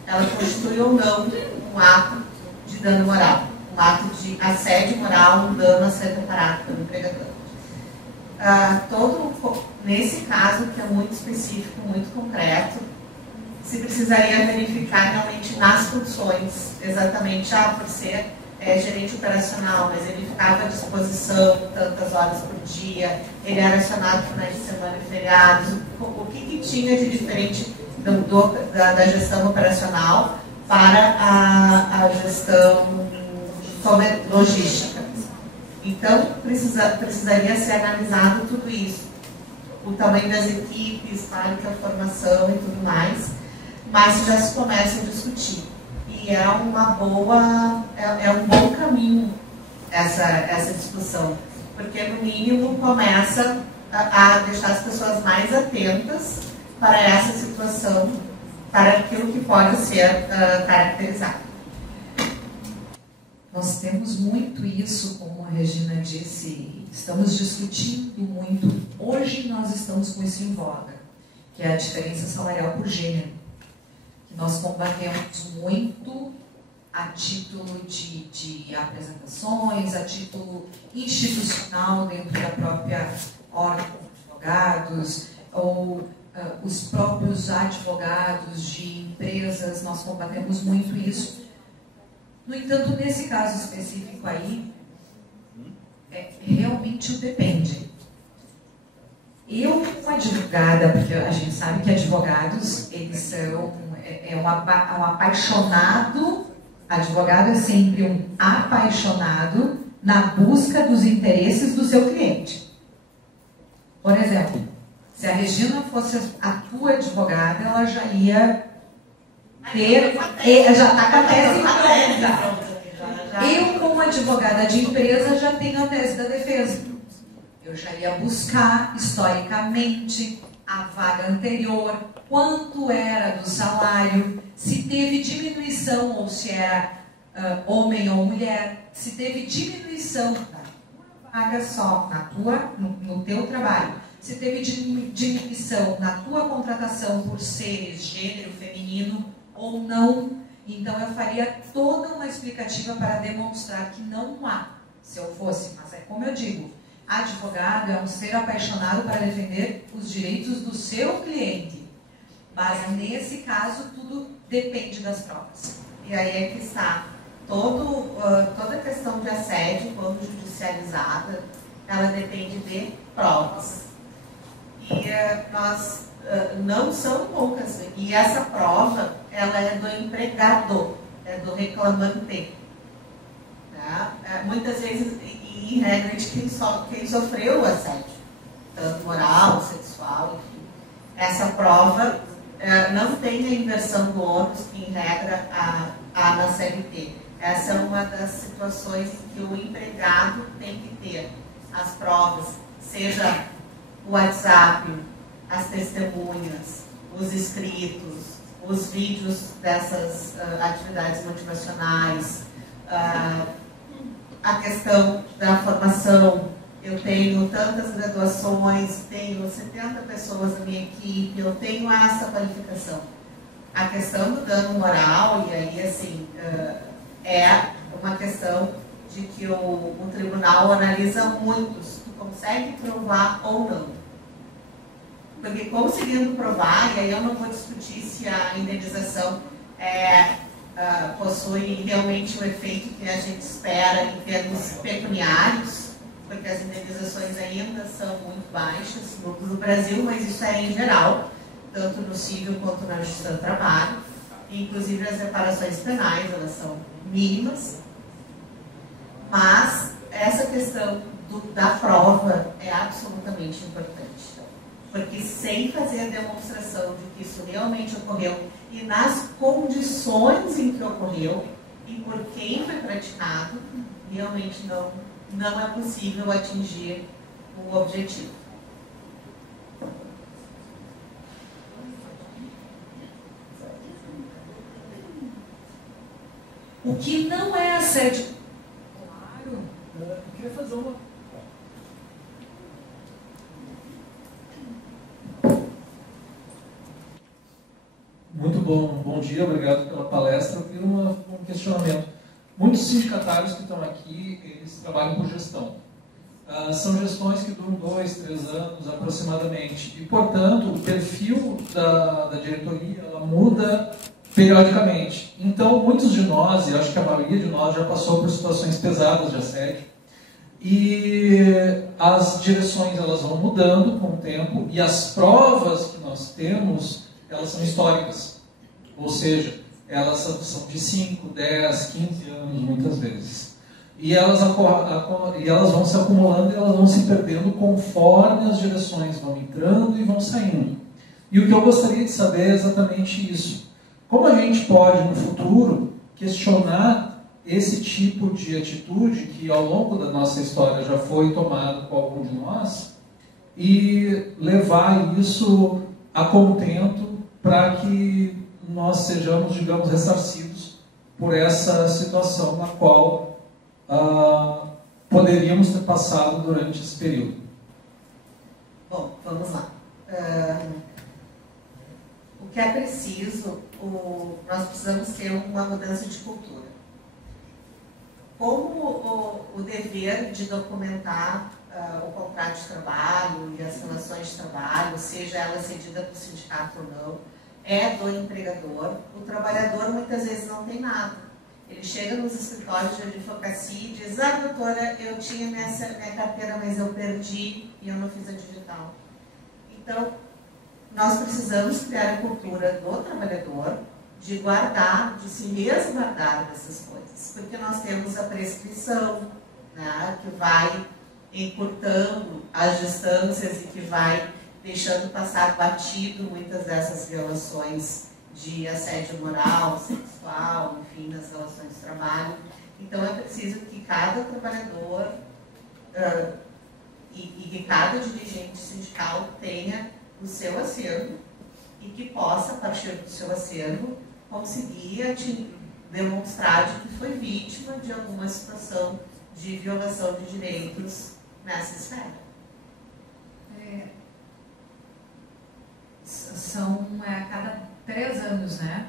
ela constitui ou não um ato de dano moral, um ato de assédio moral, um dano a ser reparado pelo empregador. Nesse caso, que é muito específico, muito concreto, se precisaria verificar realmente nas funções, exatamente, por ser gerente operacional, mas ele ficava à disposição tantas horas por dia, ele era acionado finais de semana e feriados, o que tinha de diferente da gestão operacional para a gestão logística. Então, precisaria ser analisado tudo isso, o tamanho das equipes, claro que a formação e tudo mais, mas já se começa a discutir. E é um bom caminho essa discussão, porque no mínimo começa a deixar as pessoas mais atentas para essa situação, para aquilo que pode ser caracterizado. Nós temos muito isso, como a Regina disse, estamos discutindo muito. Hoje nós estamos com isso em voga, que é a diferença salarial por gênero. Nós combatemos muito a título de apresentações, a título institucional dentro da própria ordem de advogados, ou os próprios advogados de empresas, nós combatemos muito isso. No entanto, nesse caso específico aí, realmente depende. Eu, como advogada, porque a gente sabe que advogados, eles são um apaixonado, advogado é sempre um apaixonado na busca dos interesses do seu cliente. Por exemplo, se a Regina fosse a tua advogada, ela já ia ter, já está com a tese pronta. Eu, como advogada de empresa, já tenho a tese da defesa. Eu já ia buscar, historicamente, a vaga anterior, quanto era do salário, se teve diminuição ou se era homem ou mulher, se teve diminuição da tua vaga só no teu trabalho, se teve diminuição na tua contratação por seres gênero feminino ou não. Então eu faria toda uma explicativa para demonstrar que não há, se eu fosse, mas é como eu digo, advogado é um ser apaixonado para defender os direitos do seu cliente. Mas nesse caso, tudo depende das provas. E aí é que está. Toda a questão de assédio, quando judicializada, ela depende de provas. E nós não são poucas. E essa prova, ela é do empregado, é do reclamante. Tá? Muitas vezes, em regra, de quem sofreu o assédio, tanto moral, sexual, enfim. Essa prova não tem a inversão do ônus que, em regra, há na CLT. Essa é uma das situações que o empregado tem que ter. As provas, seja o WhatsApp, as testemunhas, os escritos, os vídeos dessas atividades motivacionais, a questão da formação. Eu tenho tantas graduações, tenho 70 pessoas na minha equipe, eu tenho essa qualificação. A questão do dano moral, e aí assim, é uma questão de que o tribunal analisa muito se tu consegue provar ou não. Porque conseguindo provar, e aí eu não vou discutir se a indenização possui realmente o efeito que a gente espera em termos pecuniários, porque as indenizações ainda são muito baixas no Brasil, mas isso é em geral, tanto no civil quanto na justiça do trabalho. Inclusive as reparações penais, elas são mínimas, mas essa questão da prova é absolutamente importante, porque sem fazer a demonstração de que isso realmente ocorreu e nas condições em que ocorreu e por quem foi praticado, realmente não é possível atingir o objetivo. O que não é assédio? Claro. Eu queria fazer uma... Muito bom dia, obrigado pela palestra. Eu tenho um questionamento. Muitos sindicatários que estão aqui, eles trabalham por gestão. São gestões que duram 2, 3 anos aproximadamente. E, portanto, o perfil da diretoria ela muda periodicamente. Então, muitos de nós, e acho que a maioria de nós, já passou por situações pesadas de assédio. E as direções elas vão mudando com o tempo e as provas que nós temos, elas são históricas. Ou seja, elas são de 5, 10, 15 anos, muitas vezes. E elas vão se acumulando e elas vão se perdendo conforme as direções vão entrando e vão saindo. E o que eu gostaria de saber é exatamente isso. Como a gente pode, no futuro, questionar esse tipo de atitude que, ao longo da nossa história, já foi tomado por algum de nós e levar isso a contento para que nós sejamos, digamos, ressarcidos por essa situação na qual poderíamos ter passado durante esse período. Bom, vamos lá. O que é preciso, nós precisamos ter uma mudança de cultura. Como o dever de documentar o contrato de trabalho e as relações de trabalho, seja ela cedida por sindicato ou não, é do empregador, o trabalhador muitas vezes não tem nada. Ele chega nos escritórios de advocacia e diz: doutora, eu tinha minha carteira, mas eu perdi e eu não fiz a digital. Então, nós precisamos criar a cultura do trabalhador de guardar, de se resguardar dessas coisas, porque nós temos a prescrição, né, que vai encurtando as distâncias e que vai deixando passar batido muitas dessas violações de assédio moral, sexual, enfim, nas relações de trabalho. Então é preciso que cada trabalhador e que cada dirigente sindical tenha o seu acervo e que possa, a partir do seu acervo, conseguir demonstrar de que foi vítima de alguma situação de violação de direitos nessa esfera. São a cada 3 anos, né?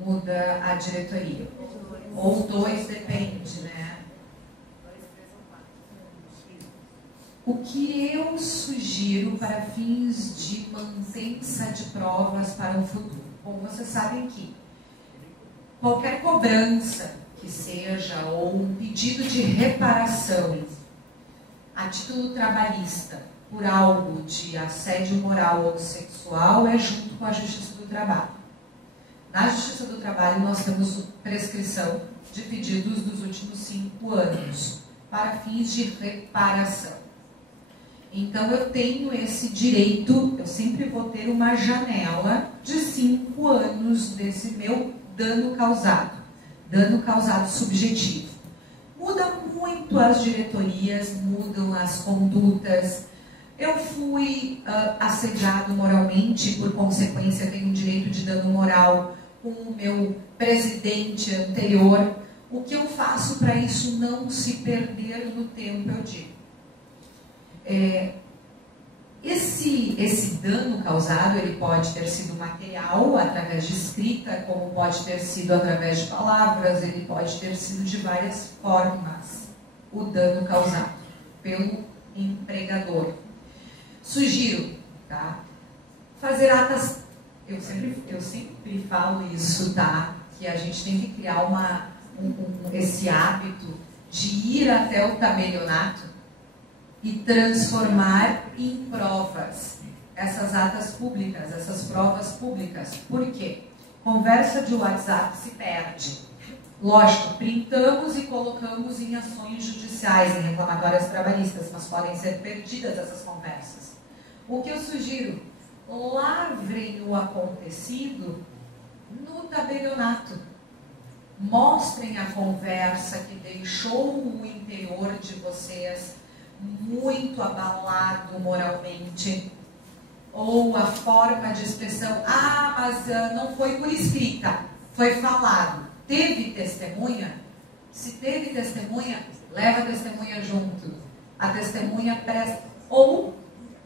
Muda a diretoria. Ou 2, depende, né? O que eu sugiro para fins de mantença de provas para o futuro? Bom, vocês sabem que qualquer cobrança que seja, ou um pedido de reparação a título trabalhista por algo de assédio moral ou sexual é junto com a Justiça do Trabalho. Na Justiça do Trabalho nós temos prescrição de pedidos dos últimos 5 anos para fins de reparação. Então eu tenho esse direito, eu sempre vou ter uma janela de 5 anos desse meu dano causado subjetivo. Muda muito as diretorias, mudam as condutas. Eu fui assediado moralmente, por consequência tenho direito de dano moral com o meu presidente anterior. O que eu faço para isso não se perder no tempo, eu digo. Esse dano causado, ele pode ter sido material, através de escrita, como pode ter sido através de palavras, ele pode ter sido de várias formas, o dano causado pelo empregador. Sugiro, tá? Fazer atas, eu sempre falo isso, tá? Que a gente tem que criar esse hábito de ir até o tabelionato e transformar em provas essas atas públicas, essas provas públicas. Por quê? Conversa de WhatsApp se perde. Lógico, printamos e colocamos em ações judiciais, em reclamatórias trabalhistas, mas podem ser perdidas essas conversas. O que eu sugiro? Lavrem o acontecido no tabelionato. Mostrem a conversa que deixou o interior de vocês muito abalado moralmente, ou a forma de expressão, mas não foi por escrita, foi falado. Teve testemunha? Se teve testemunha, leva a testemunha junto. A testemunha presta. Ou,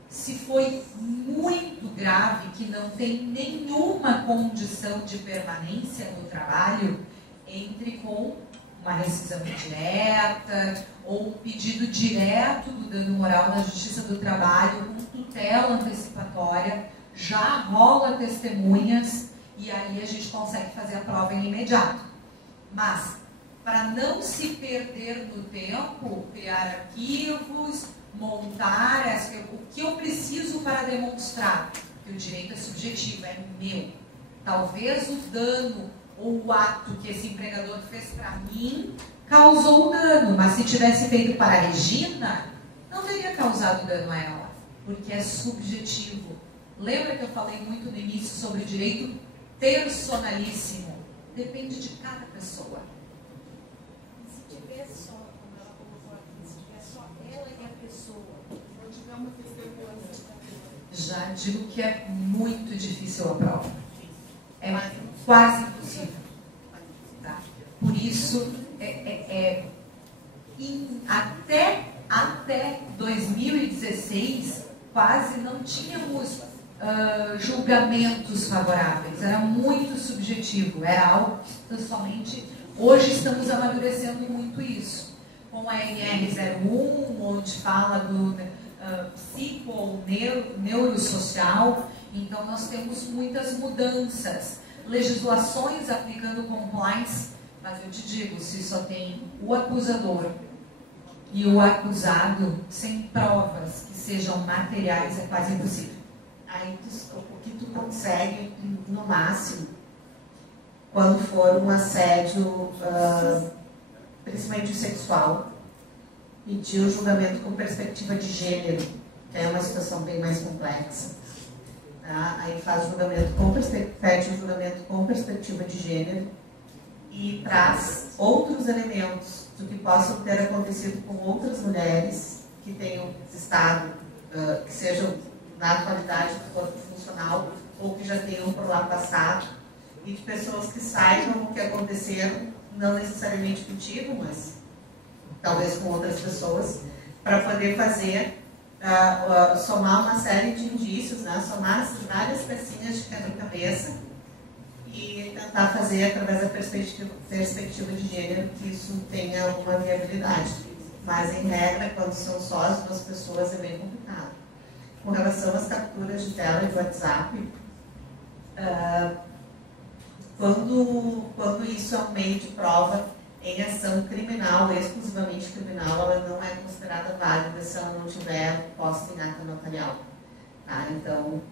se foi muito grave, que não tem nenhuma condição de permanência no trabalho, entre com uma rescisão indireta ou um pedido direto do dano moral na Justiça do Trabalho com tutela antecipatória, já rola testemunhas e aí a gente consegue fazer a prova em imediato. Mas, para não se perder no tempo, criar arquivos, montar o que eu preciso para demonstrar que o direito é subjetivo, é meu. Talvez o dano ou o ato que esse empregador fez para mim causou dano, mas se tivesse feito para a Regina, não teria causado dano a ela, porque é subjetivo. Lembra que eu falei muito no início sobre o direito personalíssimo? Depende de cada pessoa. Se tiver só, como ela colocou aqui, se tiver só ela e a pessoa, não tiver uma testemunha, já digo que é muito difícil a prova. É quase impossível. Tá? Por isso, até 2016, quase não tínhamos julgamentos favoráveis. Era muito subjetivo. Era algo que somente... Hoje estamos amadurecendo muito isso. Com a NR01, onde fala do psico ou neurosocial. Então, nós temos muitas mudanças. Legislações aplicando compliance, mas eu te digo, se só tem o acusador e o acusado, sem provas que sejam materiais, é quase impossível. aí o que tu consegue, no máximo, quando for um assédio, principalmente sexual, pedir o julgamento com perspectiva de gênero, que é uma situação bem mais complexa. Tá? Aí faz o julgamento pede o julgamento com perspectiva de gênero e traz outros elementos do que possam ter acontecido com outras mulheres que tenham estado, que sejam na atualidade do corpo funcional ou que já tenham por lá passado, e de pessoas que saibam o que aconteceram, não necessariamente contigo, mas talvez com outras pessoas, para poder fazer, somar uma série de indícios, né? Somar essas várias pecinhas de quebra-cabeça e tentar fazer, através da perspectiva de gênero, que isso tenha alguma viabilidade. Mas, em regra, quando são só as duas pessoas, é bem complicado. Com relação às capturas de tela e do WhatsApp, quando isso é um meio de prova em ação criminal, exclusivamente criminal, ela não é considerada válida se ela não tiver posta em ata notarial. Tá? Então,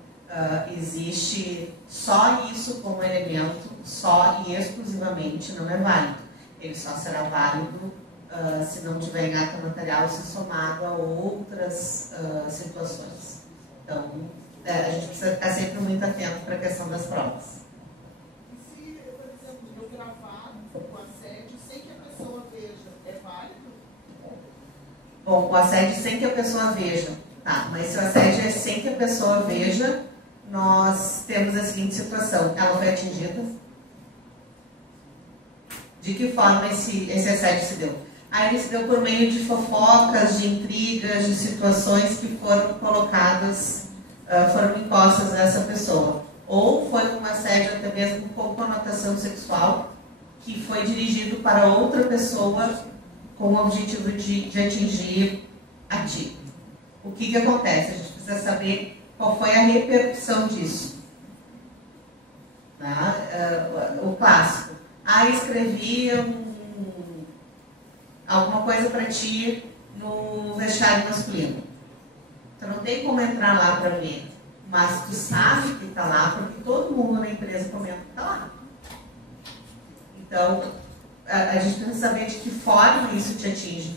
existe só isso como elemento, só e exclusivamente não é válido. Ele só será válido se não tiver em ata notarial, se somado a outras situações. Então, a gente precisa ficar sempre muito atento para a questão das provas. Bom, o assédio sem que a pessoa veja. Tá, mas se o assédio é sem que a pessoa veja, nós temos a seguinte situação. Ela foi atingida? De que forma esse assédio se deu? Ele se deu por meio de fofocas, de intrigas, de situações que foram colocadas, foram impostas a essa pessoa. Ou foi um assédio até mesmo com conotação sexual, que foi dirigido para outra pessoa com o objetivo de atingir a ti. O que acontece? A gente precisa saber qual foi a repercussão disso. Tá? O clássico. Escrevi alguma coisa para ti no vestiário masculino. Tu não tem como entrar lá para ver, mas tu sabe que está lá porque todo mundo na empresa comenta que está lá. Então, a gente precisa saber de que forma isso te atinge.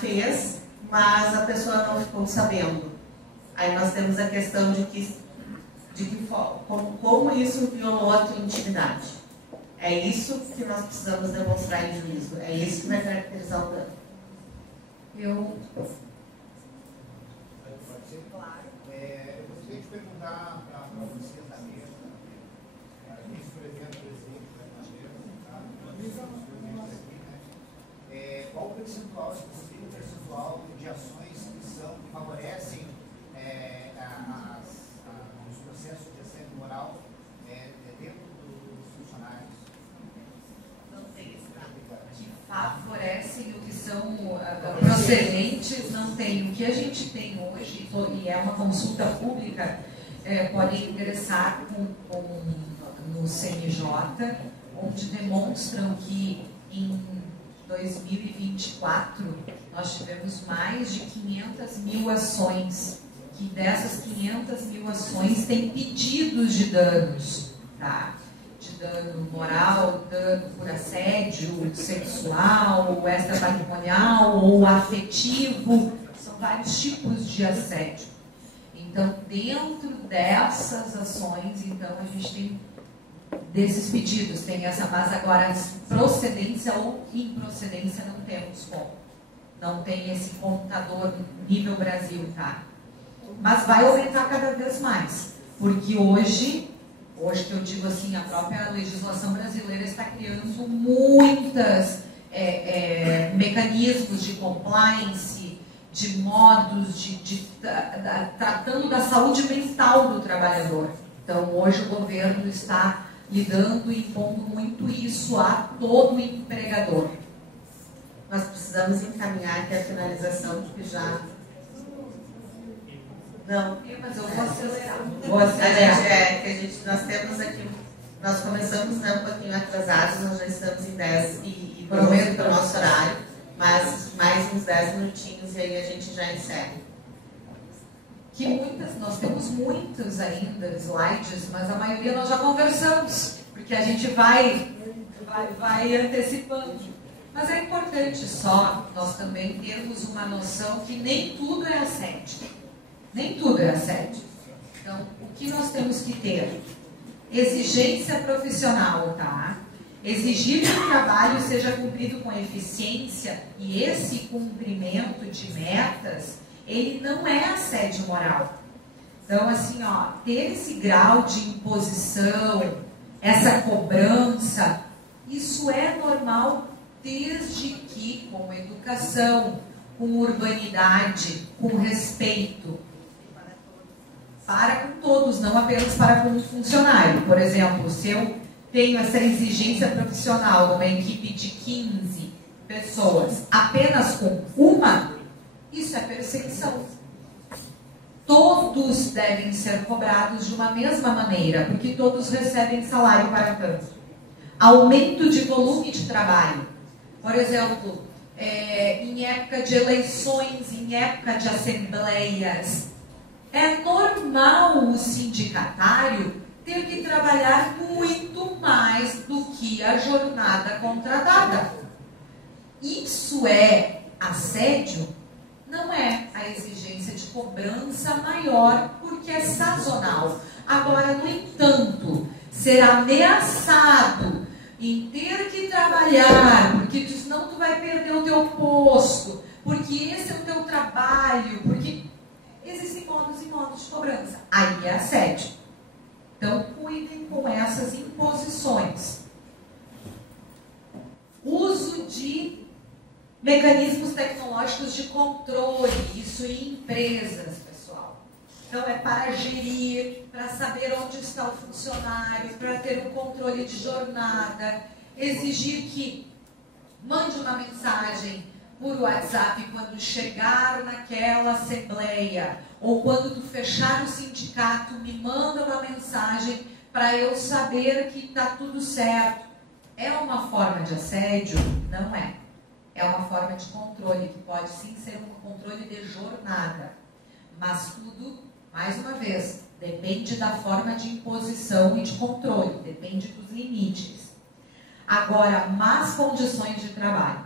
Fez, mas a pessoa não ficou sabendo. Aí nós temos a questão de como isso violou a tua intimidade. É isso que nós precisamos demonstrar em juízo. É isso que vai caracterizar o dano. Eu gostaria de perguntar para vocês da mesa, vice-presidente, qual o percentual, se possível, de ações que favorecem os processos de assédio moral dentro dos funcionários? Não tem esse dado. que favorecem o que são procedentes, não tem. O que a gente tem hoje, e é uma consulta pública, podem ingressar no CNJ, onde demonstram que em 2024 nós tivemos mais de 500 mil ações, que dessas 500 mil ações tem pedidos de danos, tá? De dano moral, dano por assédio sexual, extrapatrimonial ou afetivo, são vários tipos de assédio. Então, dentro dessas ações, então, a gente tem desses pedidos, tem essa, mas agora procedência ou improcedência não temos como. Não tem esse computador nível Brasil, tá? Mas vai aumentar cada vez mais, porque hoje que eu digo assim, a própria legislação brasileira está criando muitos mecanismos de compliance, de modos, tratando da saúde mental do trabalhador. Então, hoje o governo está lidando e impondo muito isso a todo empregador. Nós precisamos encaminhar aqui a finalização, porque já... Não, mas eu vou acelerar. Nós temos aqui, nós começamos um pouquinho atrasados, nós já estamos em 10 e prometo para o nosso horário, mas mais uns 10 minutinhos e aí a gente já encerra. que nós temos muitos ainda slides, mas a maioria nós já conversamos, porque a gente vai antecipando. Mas é importante só nós também termos uma noção que nem tudo é assédio. Nem tudo é assédio. Então, o que nós temos que ter? Exigência profissional, tá? Exigir que o trabalho seja cumprido com eficiência, e esse cumprimento de metas, ele não é assédio moral. Então, assim, ó, ter esse grau de imposição, essa cobrança, isso é normal desde que, com educação, com urbanidade, com respeito, para com todos, não apenas para com um funcionário. Por exemplo, se eu tenho essa exigência profissional numa equipe de 15 pessoas, apenas com uma, isso é perseguição. Todos devem ser cobrados de uma mesma maneira, porque todos recebem salário para tanto. Aumento de volume de trabalho. Por exemplo, em época de eleições, em época de assembleias, é normal o sindicatário ter que trabalhar muito mais do que a jornada contratada. Isso é assédio? Não é. A exigência de cobrança maior, porque é sazonal. Agora, no entanto, ser ameaçado em ter que trabalhar, porque senão tu vai perder o teu posto, porque esse é o teu trabalho, porque existem modos e modos de cobrança. Aí é assédio. Então, cuidem com essas imposições. Uso de mecanismos tecnológicos de controle, isso em empresas, pessoal. Então, é para gerir, para saber onde está o funcionário, para ter um controle de jornada, exigir que mande uma mensagem por WhatsApp quando chegar naquela assembleia, ou quando tu fechar o sindicato, me manda uma mensagem para eu saber que está tudo certo. É uma forma de assédio? Não é. É uma forma de controle, que pode sim ser um controle de jornada. Mas tudo, mais uma vez, depende da forma de imposição e de controle, depende dos limites. Agora, más condições de trabalho.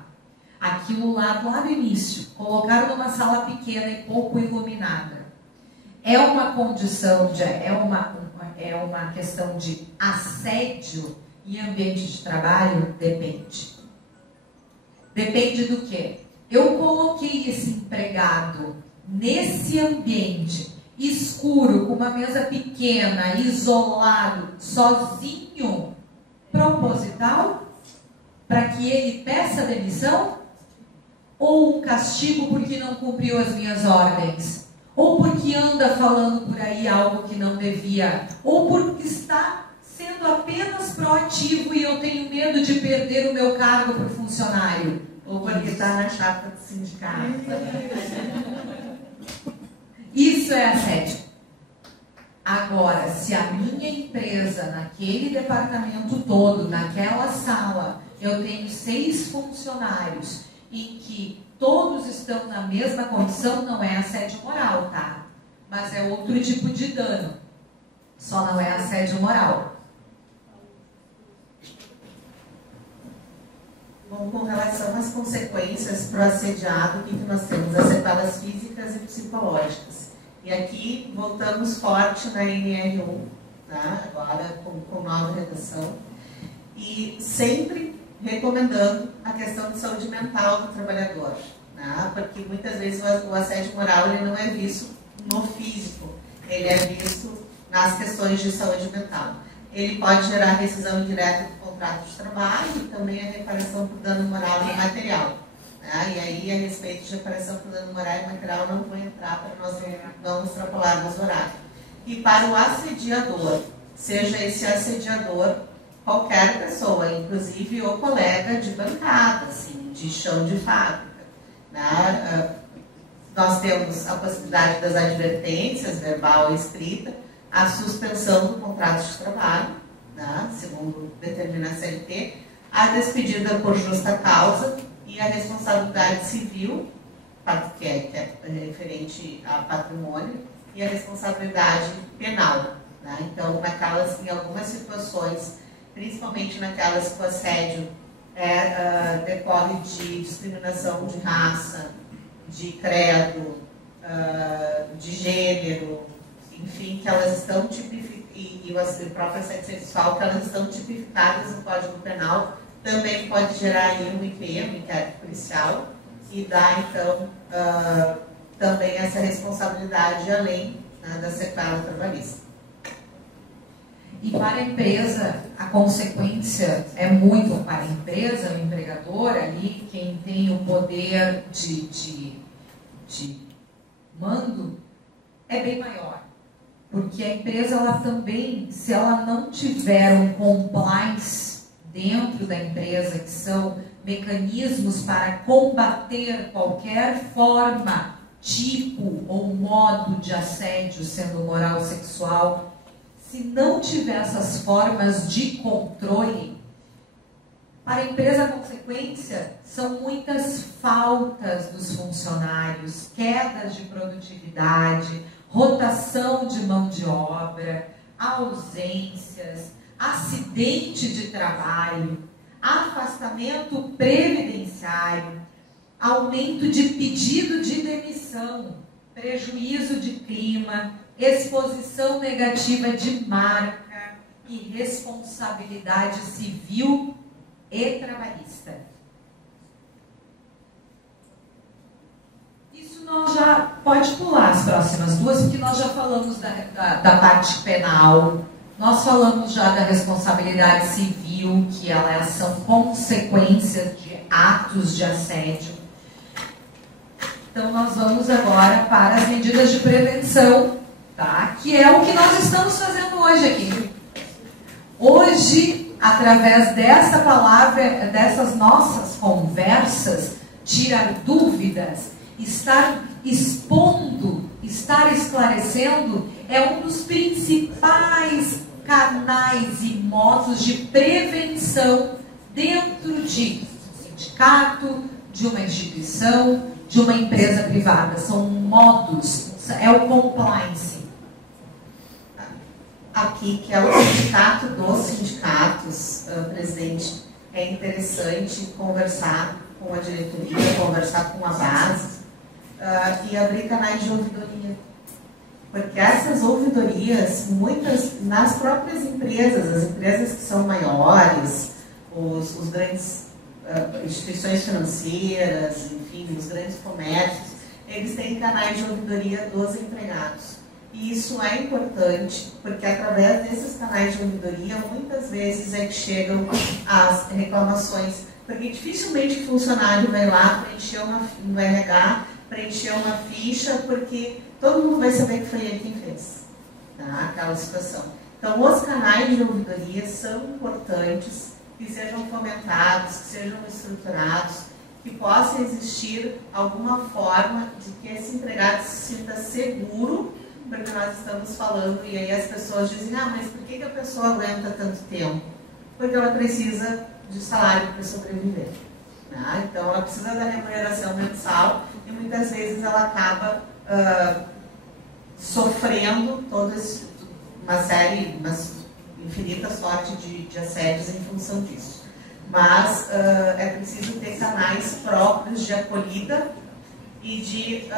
Aquilo lá do início, colocaram numa sala pequena e pouco iluminada. É uma condição, é uma questão de assédio em ambiente de trabalho? Depende. Depende do quê? Eu coloquei esse empregado nesse ambiente escuro, com uma mesa pequena, isolado, sozinho, proposital, para que ele peça demissão? Ou um castigo porque não cumpriu as minhas ordens? Ou porque anda falando por aí algo que não devia? Ou porque está sendo apenas proativo e eu tenho medo de perder o meu cargo para o funcionário? Ou porque está na chapa do sindicato. Isso é assédio. Agora, se a minha empresa, naquele departamento todo, naquela sala, eu tenho 6 funcionários em que todos estão na mesma condição, não é assédio moral, tá? Mas é outro tipo de dano. Só não é assédio moral. Bom, com relação às consequências para o assediado, o que nós temos? As sequelas físicas e psicológicas. E aqui voltamos forte na NR1, tá? Agora com nova redação. E sempre recomendando a questão de saúde mental do trabalhador, né? Porque muitas vezes o assédio moral ele não é visto no físico, ele é visto nas questões de saúde mental. Ele pode gerar rescisão indireta do contrato de trabalho e também a reparação por dano moral e material. Né? E aí, a respeito de reparação por dano moral e material, não vou entrar para nós não extrapolarmos o horário. E para o assediador, seja esse assediador qualquer pessoa, inclusive o colega de bancada, assim, de chão de fábrica. Né? Nós temos a possibilidade das advertências, verbal e escrita, a suspensão do contrato de trabalho, né? Segundo determina a CLT, a despedida por justa causa e a responsabilidade civil, que é referente a patrimônio, e a responsabilidade penal. Né? Então, em algumas situações, principalmente naquelas que o assédio decorre de discriminação de raça, de credo, de gênero, enfim, que elas estão tipificadas, e o próprio assédio sexual, que elas estão tipificadas no Código Penal, também pode gerar aí um IP, um inquérito policial, e dar, então, também essa responsabilidade além, né, da sequela trabalhista. E para a empresa, a consequência é muito para a empresa, o empregador ali, quem tem o poder de mando, é bem maior. Porque a empresa, ela também, se ela não tiver um compliance dentro da empresa, que são mecanismos para combater qualquer forma, tipo ou modo de assédio, sendo moral ou sexual, se não tiver essas formas de controle, para a empresa a consequência são muitas faltas dos funcionários, quedas de produtividade, rotação de mão de obra, ausências, acidente de trabalho, afastamento previdenciário, aumento de pedido de demissão, prejuízo de clima, exposição negativa de marca e responsabilidade civil e trabalhista. Isso nós já pode pular as próximas duas, porque nós já falamos da parte penal, nós falamos já da responsabilidade civil, que são consequências de atos de assédio. Então nós vamos agora para as medidas de prevenção, tá? Que é o que nós estamos fazendo hoje aqui. Hoje, através dessa palavra, dessas nossas conversas, tirar dúvidas, estar expondo, estar esclarecendo, é um dos principais canais e modos de prevenção dentro de um sindicato, de uma instituição, de uma empresa privada. São modos, é o compliance. Aqui, que é o sindicato dos sindicatos, presidente, é interessante conversar com a diretoria, conversar com a base e abrir canais de ouvidoria. Porque essas ouvidorias, muitas nas próprias empresas, as empresas que são maiores, os grandes instituições financeiras, enfim, os grandes comércios, eles têm canais de ouvidoria dos empregados. E isso é importante, porque através desses canais de ouvidoria, muitas vezes é que chegam as reclamações. Porque dificilmente o funcionário vai lá preencher no RH, preencher uma ficha, porque todo mundo vai saber que foi ele quem fez, tá? Aquela situação. Então, os canais de ouvidoria são importantes, que sejam fomentados, que sejam estruturados, que possa existir alguma forma de que esse empregado se sinta seguro, porque nós estamos falando, e aí as pessoas dizem, mas por que a pessoa aguenta tanto tempo? Porque ela precisa de salário para sobreviver. Tá? Então, ela precisa da remuneração mensal e muitas vezes ela acaba sofrendo uma infinita sorte de assédios em função disso. Mas é preciso ter canais próprios de acolhida e de,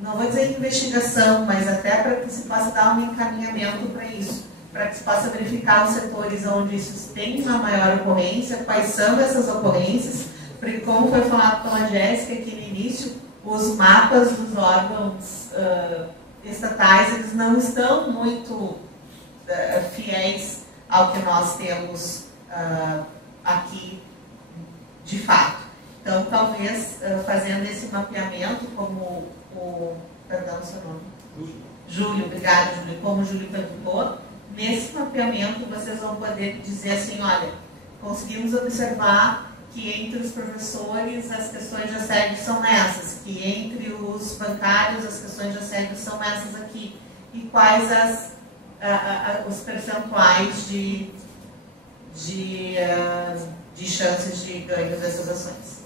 não vou dizer investigação, mas até para que se possa dar um encaminhamento para isso, para que se possa verificar os setores onde isso tem uma maior ocorrência, quais são essas ocorrências, porque como foi falado pela Jéssica aqui no início, os mapas dos órgãos estatais, eles não estão muito fiéis ao que nós temos aqui de fato. Então, talvez, fazendo esse mapeamento, como perdão, seu nome? Júlio, obrigada, Júlio. Como o Júlio perguntou, nesse mapeamento vocês vão poder dizer assim, olha, conseguimos observar que entre os professores as questões de assédio são essas, que entre os bancários as questões de assédio são essas aqui, e quais os percentuais de chances de ganho dessas ações.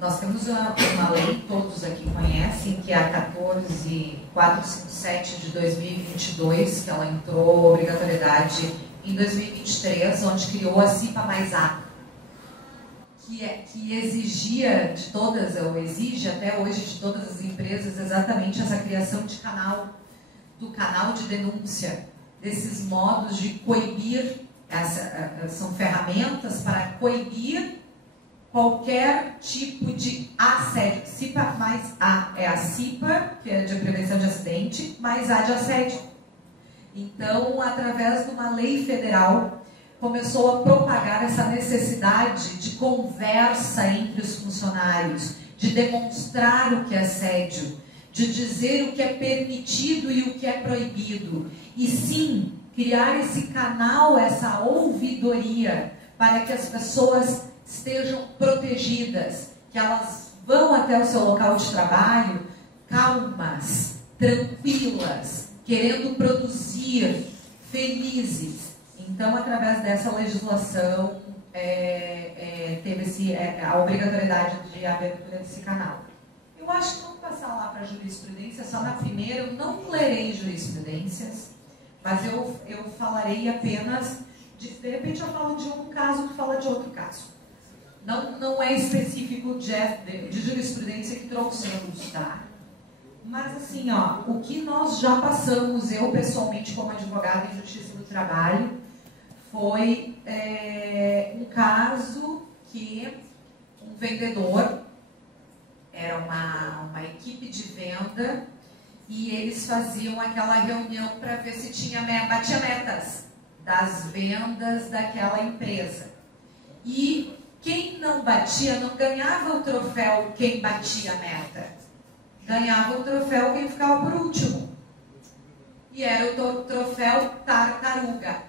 Nós temos uma lei, todos aqui conhecem, que é a 14457 de 2022, que ela entrou obrigatoriedade em 2023, onde criou a CIPA mais A, que exigia de todas, ou exige até hoje de todas as empresas, exatamente essa criação de do canal de denúncia, desses modos de coibir, são ferramentas para coibir qualquer tipo de assédio. CIPA mais A é a CIPA, que é de prevenção de acidente, mais A de assédio. Então, através de uma lei federal, começou a propagar essa necessidade de conversa entre os funcionários, de demonstrar o que é assédio, de dizer o que é permitido e o que é proibido. E sim, criar esse canal, essa ouvidoria, para que as pessoas estejam protegidas, que elas vão até o seu local de trabalho calmas, tranquilas, querendo produzir, felizes. Então, através dessa legislação, teve a obrigatoriedade de abertura desse canal. Eu acho que vamos passar lá para a jurisprudência, só na primeira. Eu não lerei jurisprudências, mas eu falarei apenas, de repente eu falo de um caso, tu fala de outro caso. Não é específico de jurisprudência que trouxemos, tá? Mas assim, ó, o que nós já passamos, eu pessoalmente como advogada em Justiça do Trabalho, foi um caso que um vendedor, era uma equipe de venda, e eles faziam aquela reunião para ver se batia metas das vendas daquela empresa. E quem não batia, não ganhava o troféu quem batia a meta. Ganhava o troféu quem ficava por último. E era o troféu tartaruga.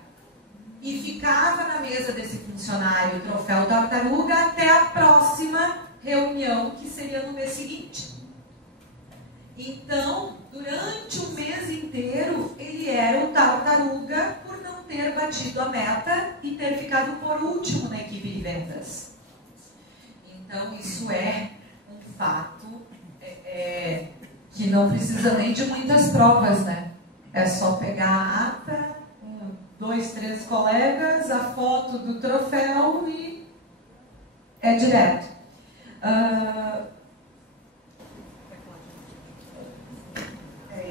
E ficava na mesa desse funcionário o troféu tartaruga até a próxima reunião, que seria no mês seguinte. Então, durante o mês inteiro, ele era o tartaruga por não ter batido a meta e ter ficado por último na equipe de vendas. Então, isso é um fato que não precisa nem de muitas provas, né? É só pegar a ata, 2, 3 colegas, a foto do troféu e é direto.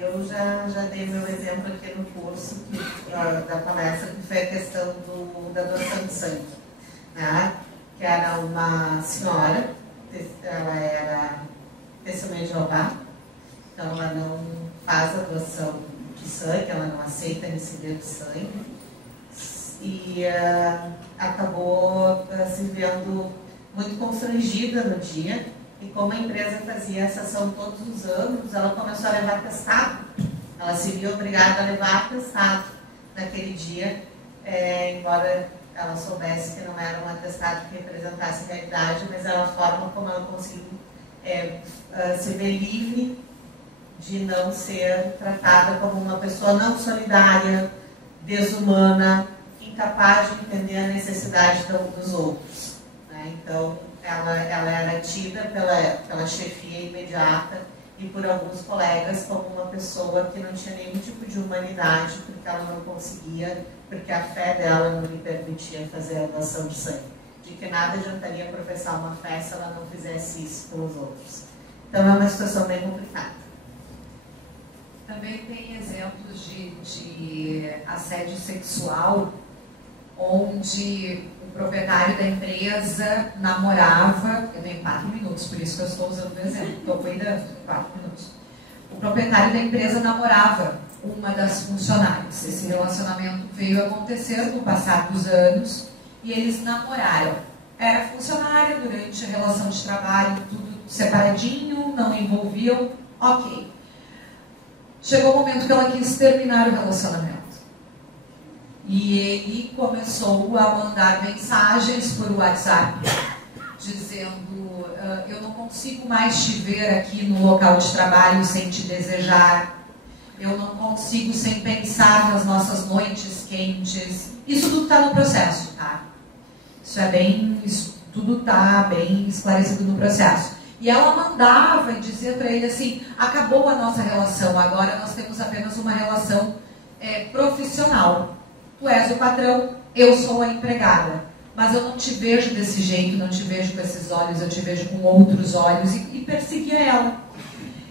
Eu já dei meu exemplo aqui no curso da palestra, que foi a questão da doação de sangue, né? Que era uma senhora, ela era testemunha de Jeová, então ela não faz a doação de sangue, ela não aceita receber o sangue, e acabou se vendo muito constrangida no dia. E como a empresa fazia essa ação todos os anos, ela começou a levar atestado. Ela se viu obrigada a levar atestado naquele dia, embora ela soubesse que não era um atestado que representasse a realidade, mas era a forma como ela conseguiu se ver livre de não ser tratada como uma pessoa não solidária, desumana, incapaz de entender a necessidade dos outros, né? Então, ela era tida pela chefia imediata e por alguns colegas como uma pessoa que não tinha nenhum tipo de humanidade, porque ela não conseguia, porque a fé dela não lhe permitia fazer a doação de sangue. De que nada adiantaria professar uma fé se ela não fizesse isso com os outros. Então é uma situação bem complicada. Também tem exemplos de assédio sexual, onde o proprietário da empresa namorava, eu tenho 4 minutos, por isso que eu estou usando o exemplo, estou cuidando, 4 minutos. O proprietário da empresa namorava uma das funcionárias. Esse relacionamento veio a acontecer no passar dos anos e eles namoraram. Era funcionária durante a relação de trabalho, tudo separadinho, não envolviam, ok. Chegou o momento que ela quis terminar o relacionamento. E ele começou a mandar mensagens por WhatsApp, dizendo, eu não consigo mais te ver aqui no local de trabalho sem te desejar, eu não consigo sem pensar nas nossas noites quentes. Isso tudo está no processo, tá? Isso tudo está bem esclarecido no processo. E ela mandava e dizia para ele assim, acabou a nossa relação, agora nós temos apenas uma relação profissional. Tu és o patrão, eu sou a empregada. Mas eu não te vejo desse jeito, não te vejo com esses olhos, eu te vejo com outros olhos. E perseguia ela.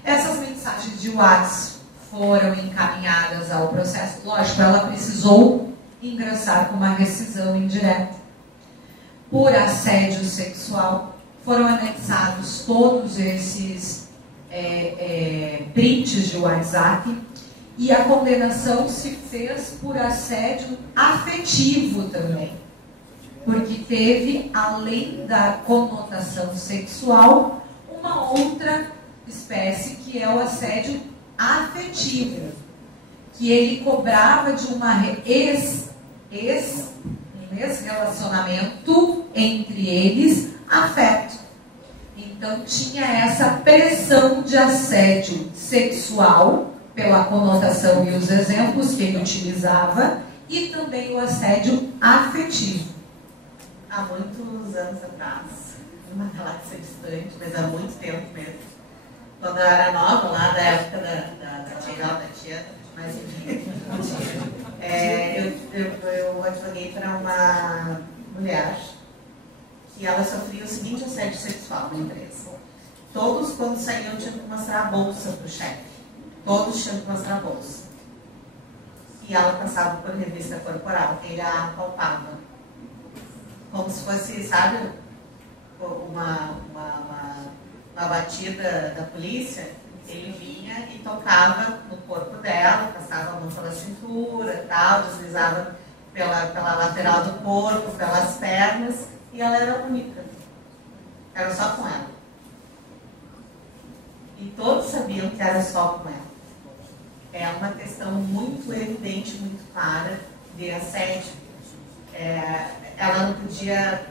Essas mensagens de WhatsApp foram encaminhadas ao processo. Lógico, ela precisou ingressar com uma rescisão indireta. Por assédio sexual, foram anexados todos esses prints de WhatsApp e a condenação se fez por assédio afetivo também. Porque teve, além da conotação sexual, uma outra espécie que é o assédio afetivo, que ele cobrava de uma relacionamento entre eles afeto. Então tinha essa pressão de assédio sexual pela conotação e os exemplos que ele utilizava e também o assédio afetivo. Há muitos anos atrás, numa galáxia distante, mas há muito tempo mesmo, quando eu era nova, lá da época da tia, mas enfim, eu advoguei para uma mulher que ela sofria o seguinte assédio sexual na empresa. Todos, quando saíam, tinham que mostrar a bolsa para o chefe. Todos tinham que mostrar a bolsa. E ela passava por revista corporal, ele a apalpava. Como se fosse, sabe, uma batida da polícia. Ele vinha e tocava no corpo dela, passava a mão pela cintura, tal, deslizava pela lateral do corpo, pelas pernas, e ela era única. Era só com ela. E todos sabiam que era só com ela. É uma questão muito evidente, muito clara de assédio. Ela não podia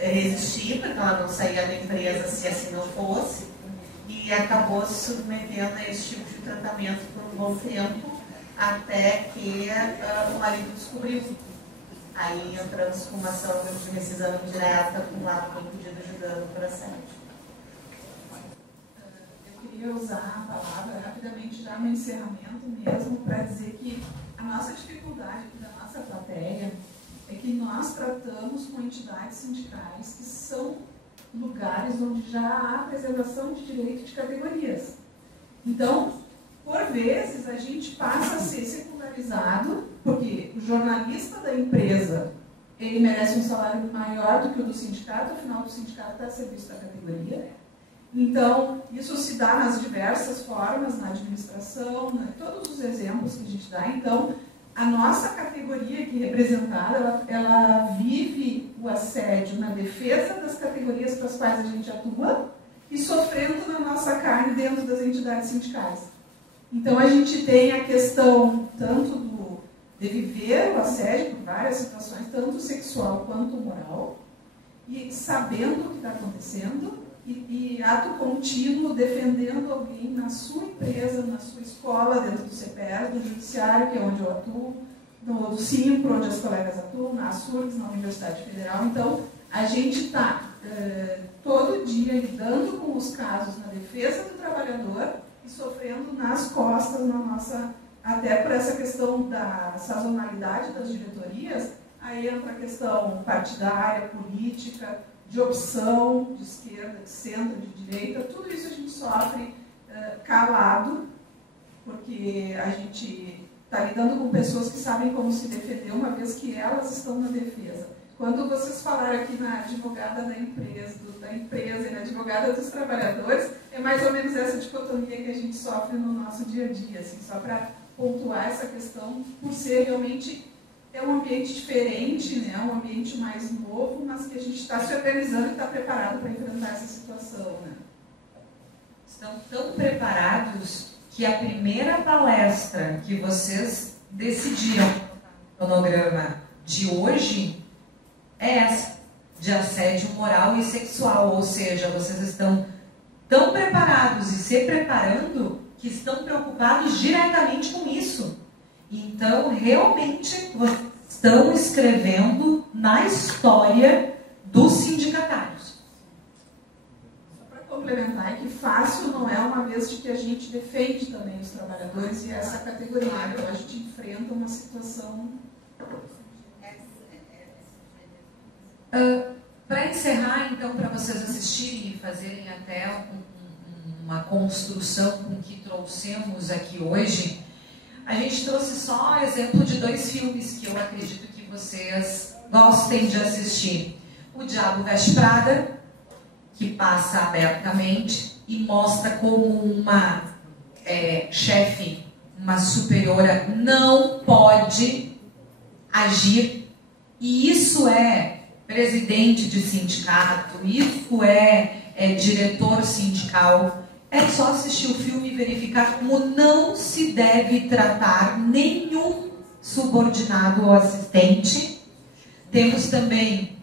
resistir, porque ela não saía da empresa se assim não fosse, e acabou se submetendo a esse tipo de tratamento por um bom tempo, até que o marido descobriu. Aí entramos com uma ação de rescisão indireta, com um ato impedido de dano por assédio. Eu queria usar a palavra rapidamente já no encerramento mesmo, para dizer que a nossa dificuldade aqui da nossa plateia é que nós tratamos com entidades sindicais que são lugares onde já há preservação de direito de categorias. Então, por vezes, a gente passa a ser secularizado, porque o jornalista da empresa, ele merece um salário maior do que o do sindicato, afinal, o sindicato está a serviço da categoria. Então, isso se dá nas diversas formas, na administração, todos os exemplos que a gente dá. Então, a nossa categoria aqui representada, ela vive o assédio na defesa das categorias para as quais a gente atua e sofrendo na nossa carne dentro das entidades sindicais. Então, a gente tem a questão tanto de viver o assédio por várias situações, tanto sexual quanto moral, e sabendo o que está acontecendo, e ato contínuo defendendo alguém na sua empresa, na sua escola, dentro do CPR, do Judiciário, que é onde eu atuo, do Simpro, onde as colegas atuam, na ASURGS, na Universidade Federal. Então, a gente está todo dia lidando com os casos na defesa do trabalhador e sofrendo nas costas, até por essa questão da sazonalidade das diretorias, aí entra a questão partidária, política, de opção, de esquerda, de centro, de direita, tudo isso a gente sofre calado, porque a gente está lidando com pessoas que sabem como se defender, uma vez que elas estão na defesa. Quando vocês falaram aqui na advogada da empresa e na advogada dos trabalhadores, é mais ou menos essa dicotomia que a gente sofre no nosso dia a dia, assim, só para pontuar essa questão, por ser realmente um ambiente diferente, né? Um ambiente mais novo, mas que a gente está se organizando e está preparado para enfrentar essa situação. Né? Estão tão preparados que a primeira palestra que vocês decidiram no cronograma de hoje é essa, de assédio moral e sexual, ou seja, vocês estão tão preparados e se preparando que estão preocupados diretamente com isso. Então, realmente, vocês estão escrevendo na história dos sindicatários. Só para complementar é que fácil não é, uma vez de que a gente defende também os trabalhadores e essa categoria. Então a gente enfrenta uma situação... Para encerrar, então, para vocês assistirem e fazerem até uma construção com o que trouxemos aqui hoje, a gente trouxe só exemplo de 2 filmes que eu acredito que vocês gostem de assistir. O Diabo Veste Prada, que passa abertamente e mostra como uma chefe, uma superiora, não pode agir. E isso é presidente de sindicato, isso é diretor sindical. É só assistir o filme e verificar como não se deve tratar nenhum subordinado ou assistente. Temos também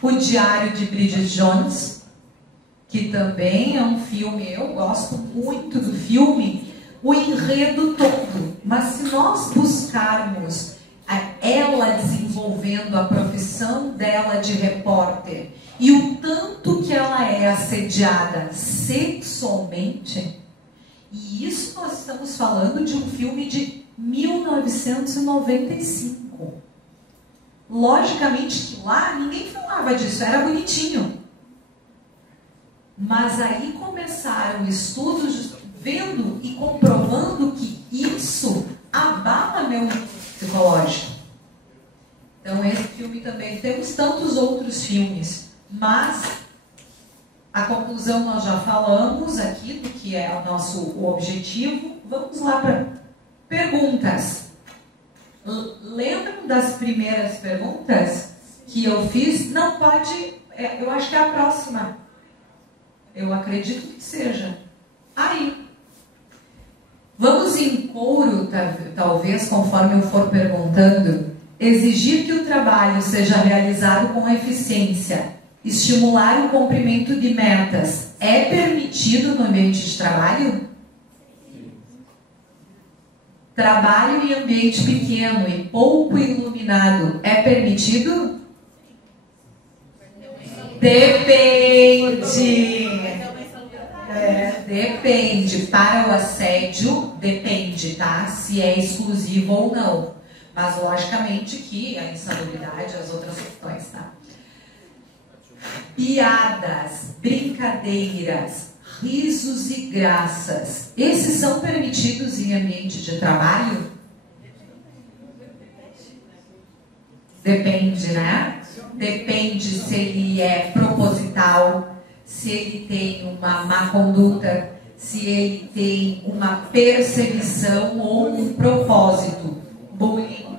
O Diário de Bridget Jones, que também é um filme, eu gosto muito do filme, o enredo todo. Mas se nós buscarmos ela desenvolvendo a profissão dela de repórter e o tanto que ela é assediada sexualmente, e isso nós estamos falando de um filme de 1995. Logicamente que lá ninguém falava disso, era bonitinho. Mas aí começaram estudos vendo e comprovando que isso abala meu psicológico. Então esse filme também, temos tantos outros filmes, mas a conclusão nós já falamos aqui do que é o nosso objetivo. Vamos lá para perguntas. Lembram das primeiras perguntas que eu fiz? Não pode, eu acho que é a próxima. Eu acredito que seja. Aí. Vamos em couro, talvez, conforme eu for perguntando. Exigir que o trabalho seja realizado com eficiência, estimular o cumprimento de metas, é permitido no ambiente de trabalho? Trabalho em ambiente pequeno e pouco iluminado, é permitido? Depende. Depende. Para o assédio, depende, tá? Se é exclusivo ou não. Mas, logicamente, que a insalubridade, as outras questões, tá? Piadas, brincadeiras, risos e graças, esses são permitidos em ambiente de trabalho? Depende, né? Depende se ele é proposital, se ele tem uma má conduta, se ele tem uma perseguição ou um propósito. Bullying.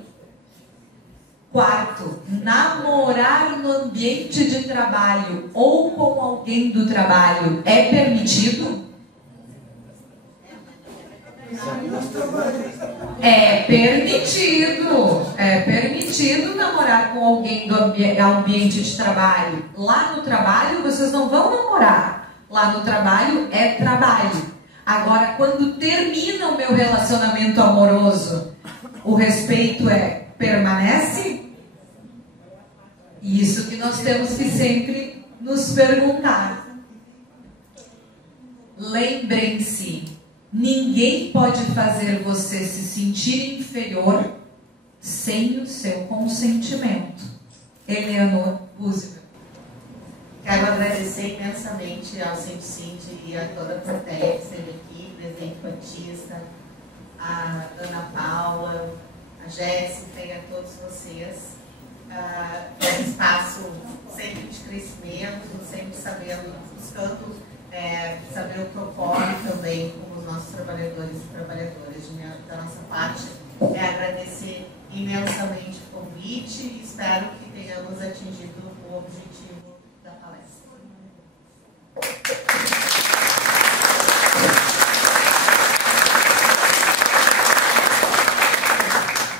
Quarto, namorar no ambiente de trabalho ou com alguém do trabalho é permitido? É permitido namorar com alguém do ambiente de trabalho. Lá no trabalho vocês não vão namorar. Lá no trabalho é trabalho. Agora, quando termina o meu relacionamento amoroso, o respeito permanece? Isso que nós temos que sempre nos perguntar. Lembrem-se, ninguém pode fazer você se sentir inferior sem o seu consentimento. Eleanor Roosevelt. Quero agradecer imensamente ao Sindicid e a toda a plateia que esteve aqui, presidente Batista, a Ana Paula, a Jéssica e a todos vocês. É um espaço sempre de crescimento, sempre sabendo, buscando saber o que ocorre também com os nossos trabalhadores e trabalhadoras. Da nossa parte, agradecer imensamente o convite e espero que tenhamos atingido o objetivo da palestra.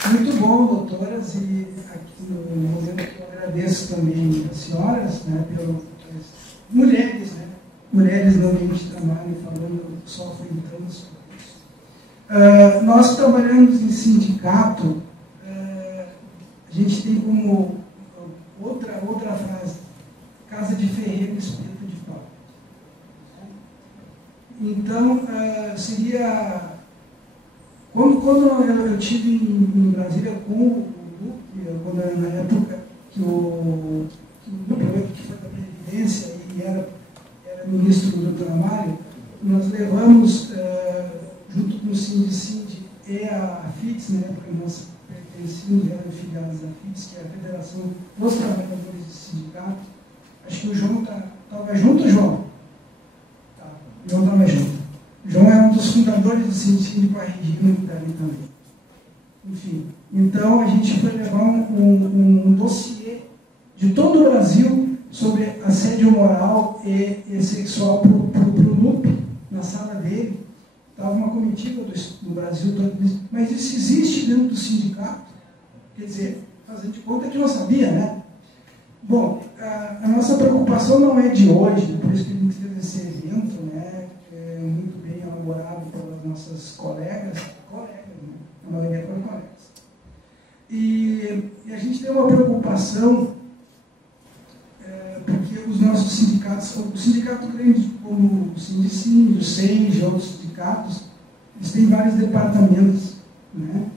Muito bom, doutoras, e aqui no momento que eu agradeço também as senhoras, né, mulheres, né, mulheres no ambiente de trabalho, falando, sofrem tanto. Nós trabalhamos em sindicato, a gente tem como outra frase, casa de ferreiro, espeto de pau. Então, seria... Quando eu estive em Brasília com o Lupe, na época que o Lupe, que foi da Previdência e era ministro do Trabalho, nós levamos, junto com o Sindicinde e a FITS, na época nós pertencíamos, eram filiados da FITS, que é a Federação dos Trabalhadores de Sindicato. Acho que o João estava junto, João? Tá, o João estava junto. O João é um dos fundadores do Sindicinde com a Regina, que está ali também. Enfim, então a gente foi levar um dossiê de todo o Brasil sobre assédio moral e sexual para o Lupe, na sala dele. Estava uma comitiva do Brasil todo, mas isso existe dentro do sindicato? Quer dizer, fazendo de conta que não sabia, né? Bom, a nossa preocupação não é de hoje, por isso que a gente fez esse evento, né? Muito bem elaborado pelas nossas colegas, né? A maioria foram colegas. E a gente tem uma preocupação, porque os nossos sindicatos, o sindicato grande, como o Sindicine, o SENJ, outros sindicatos, eles têm vários departamentos, né?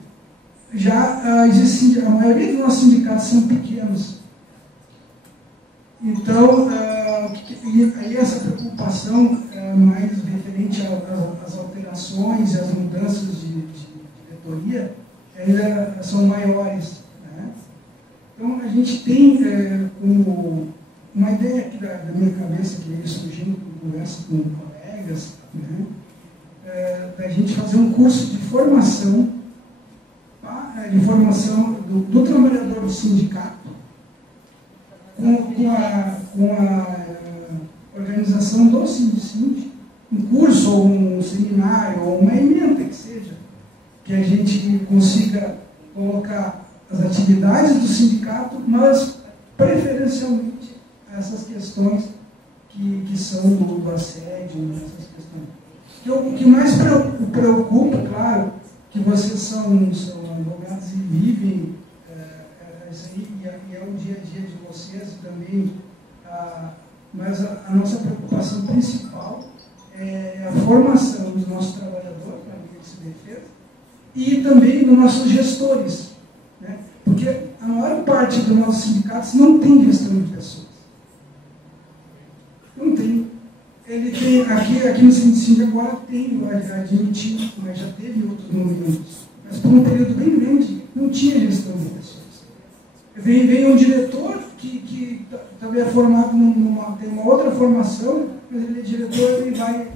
Já existe, a maioria dos nossos sindicatos são pequenos. Então, aí essa preocupação mais referente às alterações e às mudanças de diretoria, ainda são maiores, né? Então, a gente tem como uma ideia aqui da minha cabeça, que veio surgindo com conversa com colegas, né? Da gente fazer um curso de formação, do trabalhador do sindicato, com a organização do Sindicinde, um curso, ou um seminário, ou uma ementa que seja, que a gente consiga colocar as atividades do sindicato, mas preferencialmente essas questões que são do assédio, essas questões. O que mais preocupa, claro, que vocês são advogados e vivem isso aí, e é o dia a dia de vocês também, mas a nossa preocupação principal é a formação dos nossos trabalhadores, para que eles se defendam, e também dos nossos gestores, né? Porque a maior parte dos nossos sindicatos não tem gestão de pessoas. Não tem. Ele tem, aqui no Sindicinde agora tem, vai admitir, mas já teve outros momentos. Mas por um período bem grande, não tinha gestão de pessoas. Vem um diretor que também é formado tem uma outra formação, mas ele é diretor, ele vai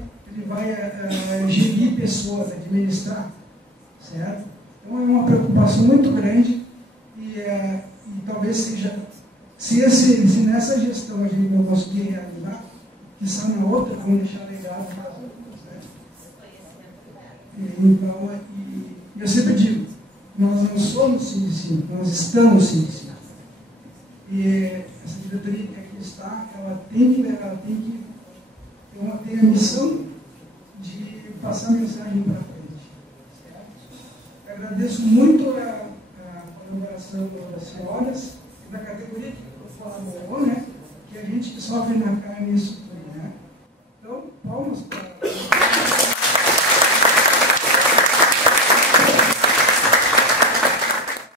gerir pessoas, administrar, certo? Então é uma preocupação muito grande e talvez seja, se nessa gestão a gente não conseguir realizar, que são na outra, vamos deixar legado para as outras, né? Então, eu sempre digo, nós não somos Sindicine, nós estamos Sindicine. E essa diretoria que aqui está, ela tem a missão de passar a mensagem para frente, certo? Eu agradeço muito a colaboração das senhoras e da categoria que colaborou, né? Que a gente que sofre na carne isso tudo.